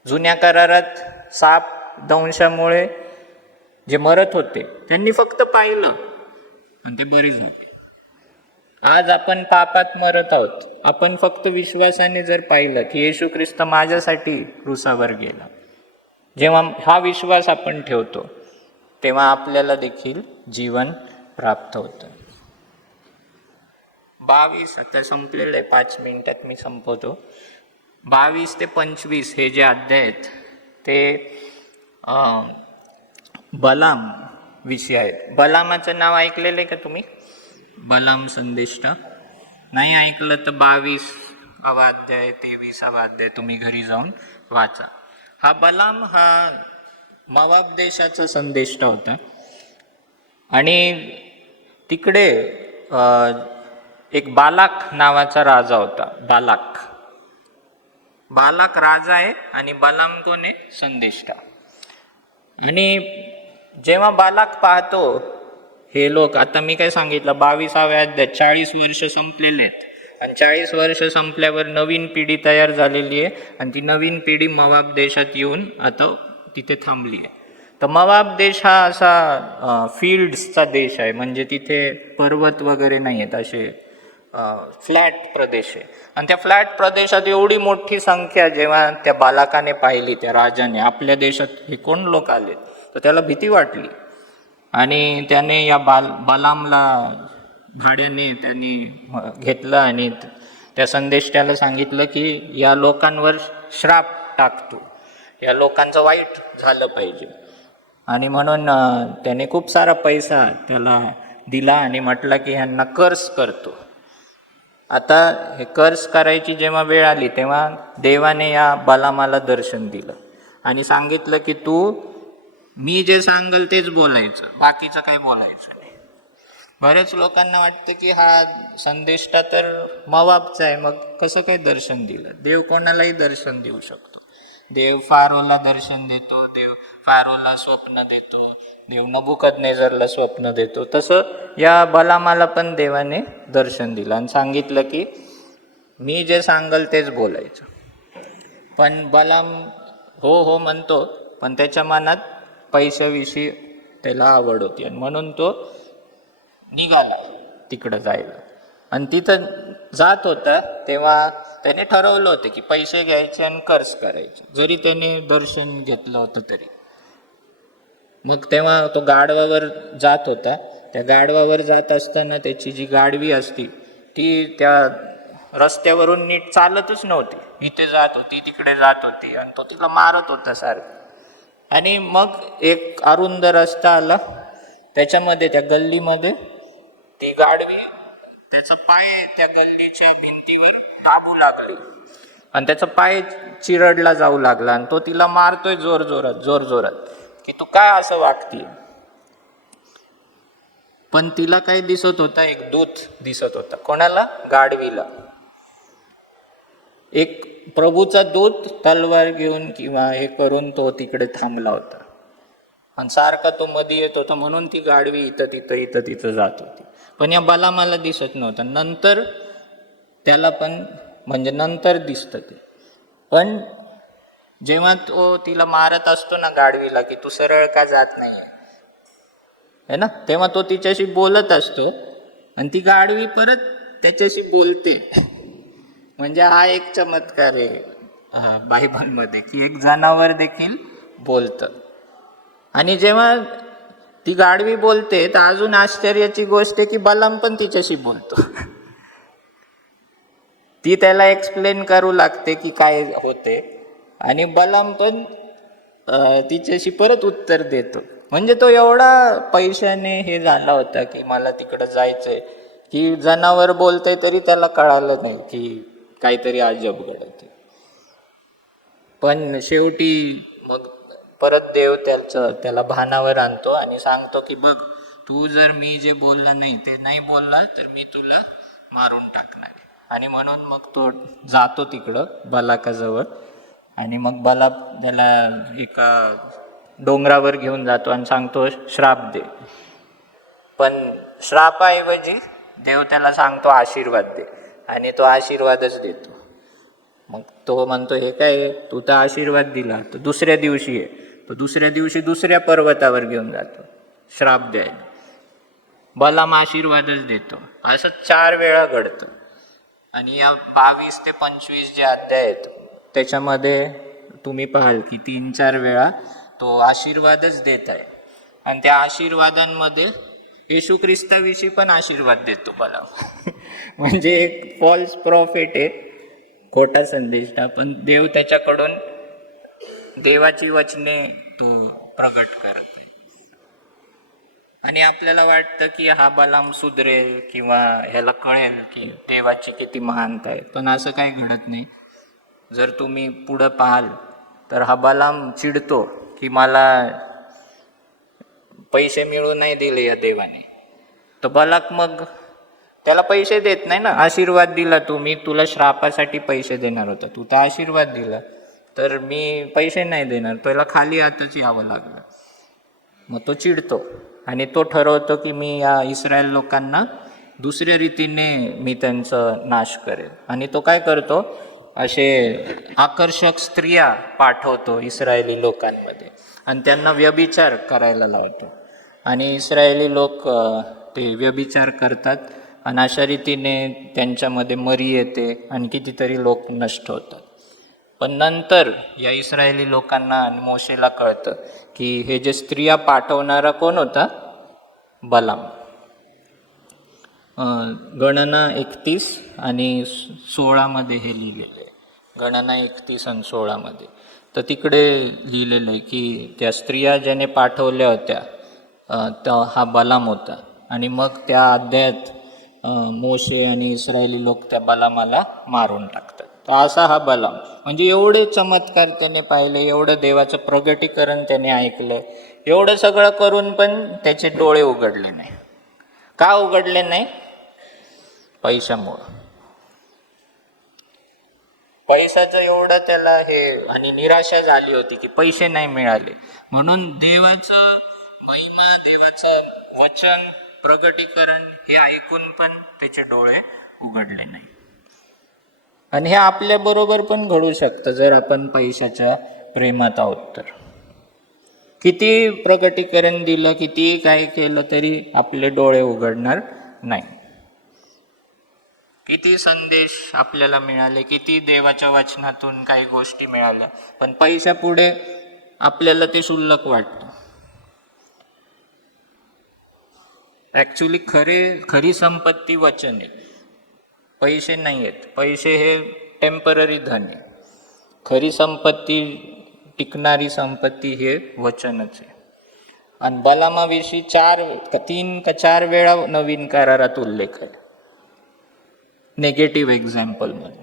जुन्या करारात साप दंशामुळे जे मरत होते त्यांनी फक्त पाहिलं आणि ते बरे झाले. आज आपण पापात मरत आहोत, आपण फक्त विश्वासाने जर पाहिलं की येशू ख्रिस्त माझ्यासाठी क्रुसावर गेला, जेव्हा हा विश्वास आपण ठेवतो तेव्हा आपल्याला देखील जीवन प्राप्त होतं. 22 आता संपलेलं आहे, 5 मिनिटात मी संपवतो. 22 ते 25 हे जे अध्याय आहेत ते बलाम विषय आहेत. बलामाचं नाव ऐकलेलं आहे का तुम्ही? बलाम संदेष्टा नाही ऐकलं तर 22वा अध्याय 23वा अध्याय तुम्ही घरी जाऊन वाचा. हा बलाम हा मोआब देशाचा संदेष्टा होता आणि तिकडे एक बालाक नावाचा राजा होता. बालाक राजा आहे आणि बलाम कोण आहे? संदेष्टा. आणि जेव्हा बालाक पाहतो हे लोक, आता मी काय सांगितलं 22व्या अध्यायात 40 वर्ष संपलेले आहेत आणि 40 वर्ष संपल्यावर नवीन पिढी तयार झालेली आहे आणि ती नवीन पिढी मोआब देशात येऊन आता तिथे थांबली आहे. तर मोआब देश हा असा फील्ड्सचा देश आहे, म्हणजे तिथे पर्वत वगैरे नाही आहेत, असे फ्लॅट प्रदेश आहे. आणि त्या फ्लॅट प्रदेशात एवढी मोठी संख्या जेव्हा त्या बालकाने पाहिली, त्या राजाने, आपल्या देशात हे कोण लोक आले, तर त्याला भीती वाटली आणि त्याने या बलामला भाड्याने त्यांनी घेतलं आणि त्या संदेष्टाला सांगितलं की या लोकांवर श्राप टाकतो, या लोकांचं वाईट झालं पाहिजे. आणि म्हणून त्याने खूप सारा पैसा त्याला दिला आणि म्हटलं की ह्यांना कर्स करतो. आता हे कर्स करायची जेव्हा वेळ आली तेव्हा देवाने या बलामाला दर्शन दिलं आणि सांगितलं की तू मी जे सांगल तेच बोलायचं, बाकीचं काय बोलायचं नाही. बरेच लोकांना वाटतं की हा संदेष्टा तर मोआबचा आहे, मग कसं काय दर्शन दिलं? देव कोणालाही दर्शन देऊ शकतो. देव फारोला दर्शन देतो, देव फारोला स्वप्न देतो, देव नबुकदनेझरला स्वप्न देतो. तसं या बलामाला पण देवाने दर्शन दिलं आणि सांगितलं की मी जे सांगल तेच बोलायचं. पण बलाम हो हो म्हणतो, पण त्याच्या मनात पैशाविषयी त्याला आवड होती आणि म्हणून तो निघाला तिकडं जायला. आणि तिथं जात होता तेव्हा त्याने ठरवलं होतं की पैसे घ्यायचे आणि कर्ज करायचे, जरी त्याने दर्शन घेतलं होतं तरी. मग तेव्हा तो गाढवावर जात होता. त्या गाढवावर जात असताना त्याची जी गाढवी असती ती त्या रस्त्यावरून नीट चालतच नव्हती, इथे जात होती तिकडे जात होती आणि तो तिला मारत होता सारखं. आणि मग एक अरुंद रस्ता आला, त्याच्यामध्ये त्या गल्लीमध्ये ती गाढवी त्याचा पाय त्या गल्लीच्या भिंतीवर दाबू लागली आणि त्याचा पाय चिरडला जाऊ लागला आणि तो तिला मारतोय जोर जोरात की तू काय असं वागतीय. पण तिला काय दिसत होता? एक दूत दिसत होता. कोणाला? गाढवीला. एक प्रभूचा दूत तलवार घेऊन किंवा हे करून तो तिकडे थांबला होता आणि सारखा तो मध्ये येत होता, म्हणून ती गाढवी इथं तिथं जात होती. पण या बलामाला दिसत नव्हतं. नंतर त्याला पण म्हणजे नंतर दिसतं ते. पण जेव्हा तो तिला मारत असतो ना गाढवीला की तू सरळ का जात नाहीये है ना, तेव्हा तो तिच्याशी बोलत असतो आणि ती गाढवी परत त्याच्याशी बोलते. म्हणजे हा एक चमत्कार आहे बायबलमध्ये की एक जनावर देखील बोलतं. आणि जेव्हा ती गाढवी बोलते तर अजून आश्चर्याची गोष्ट आहे की बलाम पण तिच्याशी बोलतो. ती त्याला एक्सप्लेन करू लागते की काय होते आणि बलाम पण तिच्याशी परत उत्तर देतो म्हणजे तो एवढा पैशाने हे झाला होता की मला तिकडं जायचंय, की जनावर बोलतंय तरी त्याला कळालं नाही की काहीतरी अजब घडत. पण शेवटी मग परत देव त्याला भानावर आणतो आणि सांगतो की बघ, तू जर मी जे बोलला नाही ते नाही बोलला तर मी तुला मारून टाकणार. आणि म्हणून मग तो जातो तिकडं बलाकाजवळ आणि मग बला त्याला एका डोंगरावर घेऊन जातो आणि सांगतो श्राप दे. पण श्रापाऐवजी देव त्याला सांगतो आशीर्वाद दे आणि तो आशीर्वादच देतो. मग तो म्हणतो हे काय, तू तर आशीर्वाद दिला, तर दुसऱ्या दिवशी आहे. तो दुसऱ्या दिवशी दुसऱ्या पर्वतावर घेऊन जातो श्राप द्यायला. बलाम आशीर्वादच देतो. असं 4 वेळा घडतं. आणि या 22 ते 25 जे अध्याय आहेत त्याच्यामध्ये तुम्ही पाहाल की 3-4 वेळा तो आशीर्वादच देत आहे. आणि त्या आशीर्वादांमध्ये येशू ख्रिस्ताविषयी पण आशीर्वाद देतो बलाम. म्हणजे एक फॉल्स प्रॉफिट आहे, खोटा संदेष्टा, पण देव त्याच्याकडून देवाची वचने तो प्रगट करत आहे. आणि आपल्याला वाटतं की हा बलाम सुधरेल किंवा ह्याला कळेल की देवाची किती महानता आहे, पण असं काही घडत नाही. जर तुम्ही पुढं पाहाल तर हा बलाम चिडतो की मला पैसे मिळू नाही दिले या देवाने. तर बलाक मग त्याला पैसे देत नाही ना. आशीर्वाद दिला, तू मी तुला श्रापासाठी पैसे देणार होता, तू तर आशीर्वाद दिला, तर मी पैसे नाही देणार, तुला खाली हातच यावं लागलं. मग तो चिडतो आणि तो ठरवतो की मी या इस्रायल लोकांना दुसऱ्या रीतीने मी त्यांचं नाश करेल. आणि तो काय करतो, असे आकर्षक स्त्रिया पाठवतो इस्रायली लोकांमध्ये आणि त्यांना व्यभिचार करायला लावतो. आणि इस्रायली लोक ते व्यभिचार करतात आणि अशा रीतीने त्यांच्यामध्ये मरी येते आणि कितीतरी लोक नष्ट होतात. पण नंतर या इस्रायली लोकांना आणि मोशेला कळतं की हे जे स्त्रिया पाठवणारा कोण होता, बलाम. गणना 31 आणि 16 हे लिहिलेलं आहे. गणना 31 आणि 16 तर तिकडे लिहिलेलं आहे की त्या स्त्रिया ज्याने पाठवल्या होत्या हा बलाम होता. आणि मग त्या अध्यायात मोशे आणि इस्रायली लोक त्या बलामाला मारून टाकतात. तर असा हा बलाम, म्हणजे एवढे चमत्कार त्याने पाहिले, एवढं देवाचं प्रगटीकरण त्याने ऐकलं, एवढं सगळं करून पण त्याचे डोळे उघडले नाही. का उघडले नाही? पैशामुळं. पैशाचं एवढं त्याला हे आणि निराशा झाली होती की पैसे नाही मिळाले, म्हणून देवाचं महिमा, देवाचं वचन, प्रगटीकरण हे ऐकून पण त्याचे डोळे उघडले नाही. आणि हे आपल्या बरोबर पण घडू शकतं जर आपण पैशाच्या प्रेमात आहोत तर. किती प्रगटीकरण दिलं, किती काय केलं तरी आपले डोळे उघडणार नाही. किती संदेश आपल्याला मिळाले, किती देवाच्या वचनातून काही गोष्टी मिळाल्या, पण पैशापुढे आपल्याला ते क्षुल्लक वाटतं. ॲक्च्युली खरी संपत्ती वचन आहे, पैसे नाही आहेत. पैसे हे टेम्पररी धन आहे. खरी संपत्ती, टिकणारी संपत्ती हे वचनच आहे. आणि बलामाविषयी 3 का 4 वेळा नवीन करारात उल्लेख आहे, नेगेटिव्ह एक्झाम्पल म्हणून.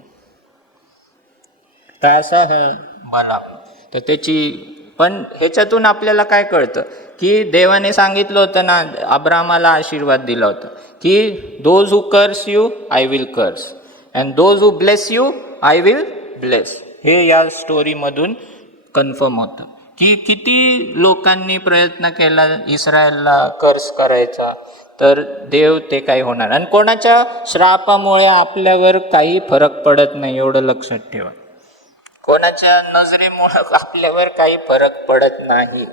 तर असा हा बलाम. तर त्याची पण ह्याच्यातून आपल्याला काय कळतं की देवाने सांगितलं होतं ना, अब्रामाला आशीर्वाद दिला होता की दोज हू कर्स यू आय विल कर्स and those who bless you I will bless. हे या स्टोरीमधून कन्फर्म होतं की किती लोकांनी प्रयत्न केला इस्रायलला कर्स करायचा, तर देव ते काही होणार. आणि कोणाच्या श्रापामुळे आपल्यावर काही फरक पडत नाही, एवढं लक्षात ठेवा. कोणाच्या नजरेमुळे आपल्यावर काही फरक पडत नाही.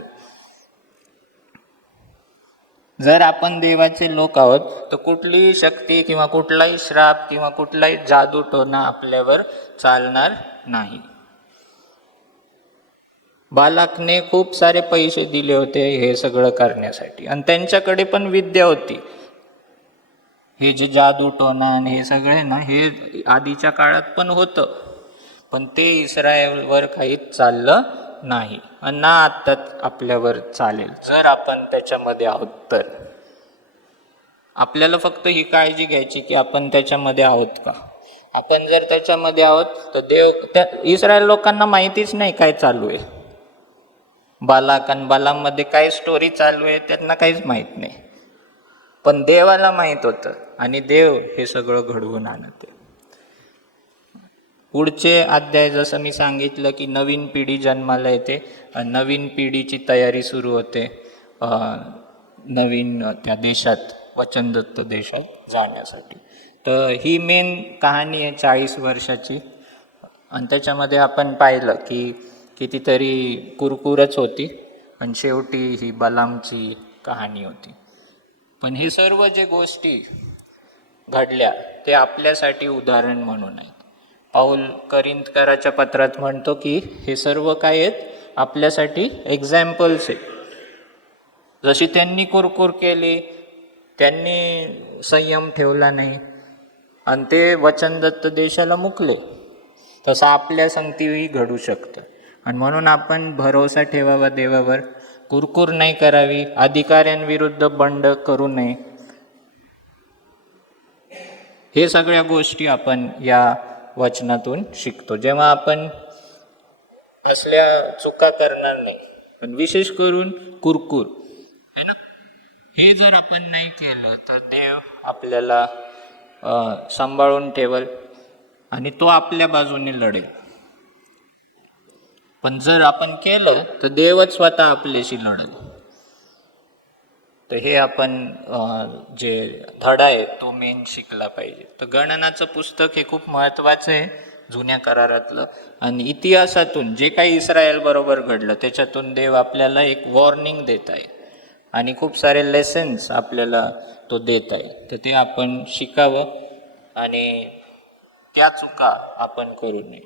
जर आपण देवाचे लोक आहोत तर कुठलीही शक्ती किंवा कुठलाही श्राप किंवा कुठलाही जादूटोना आपल्यावर चालणार नाही. बालाकने खूप सारे पैसे दिले होते हे सगळं करण्यासाठी आणि त्यांच्याकडे पण विद्या होती. हे जे जादूटोना आणि हे सगळे ना, हे आधीच्या काळात पण होतं, पण ते इस्रायलवर काहीच चाललं नाही आणि ना आता आपल्यावर चालेल जर आपण त्याच्यामध्ये आहोत तर. आपल्याला फक्त ही काळजी घ्यायची की आपण त्याच्यामध्ये आहोत का. आपण जर त्याच्यामध्ये आहोत तर देव, त्या इस्रायल लोकांना माहितीच नाही काय चालू आहे, बालाक आणि बालाममध्ये काय स्टोरी चालू आहे त्यांना काहीच माहीत नाही, पण देवाला माहीत होतं आणि देव हे सगळं घडवून आणत आहे. पुढचे अध्याय जसं मी सांगितलं की नवीन पिढी जन्माला येते, नवीन पिढीची तयारी सुरू होते नवीन त्या देशात, वचनदत्त देशात जाण्यासाठी. तर ही मेन कहाणी आहे 40 वर्षाची. आणि त्याच्यामध्ये आपण पाहिलं की कितीतरी कुरकुरच होती आणि शेवटी ही बलामची कहाणी होती. पण हे सर्व जे गोष्टी घडल्या ते आपल्यासाठी उदाहरण म्हणून आहेत. पाऊल करिंथकराच्या पत्रात म्हणतो की हे सर्व काय आहेत आपल्यासाठी एक्झाम्पल्स आहेत. जशी त्यांनी कुरकुर केली, त्यांनी संयम ठेवला नाही आणि ते वचनदत्त देशाला मुकले, तसं आपल्या संगतीही घडू शकतं. आणि म्हणून आपण भरोसा ठेवावा देवावर, कुरकुर नाही करावी, अधिकाऱ्यांविरुद्ध बंड करू नये. हे सगळ्या गोष्टी आपण या वचनातून शिकतो. जेव्हा आपण असल्या चुका करणार नाही, पण विशेष करून कुरकुर है ना, हे जर आपण नाही केलं तर देव आपल्याला सांभाळून ठेवल आणि तो आपल्या बाजूने लढेल. पण जर आपण केलं तर देवच स्वतः आपल्याशी लढेल. तर हे आपण जे धडा आहे तो मेन शिकला पाहिजे. तर गणनाचं पुस्तक हे खूप महत्त्वाचं आहे जुन्या करारातलं, आणि इतिहासातून जे काही इस्रायल बरोबर घडलं त्याच्यातून देव आपल्याला एक वॉर्निंग देत आहे आणि खूप सारे लेसन्स आपल्याला तो देत आहे. तर ते आपण शिकावं आणि त्या चुका आपण करू नये.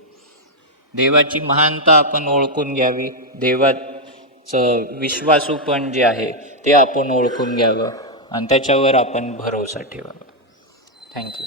देवाची महानता आपण ओळखून घ्यावी, देवाचं विश्वासूपण जे आहे ते आपण ओळखून घ्यावं आणि त्याच्यावर आपण भरोसा ठेवावा. थँक्यू.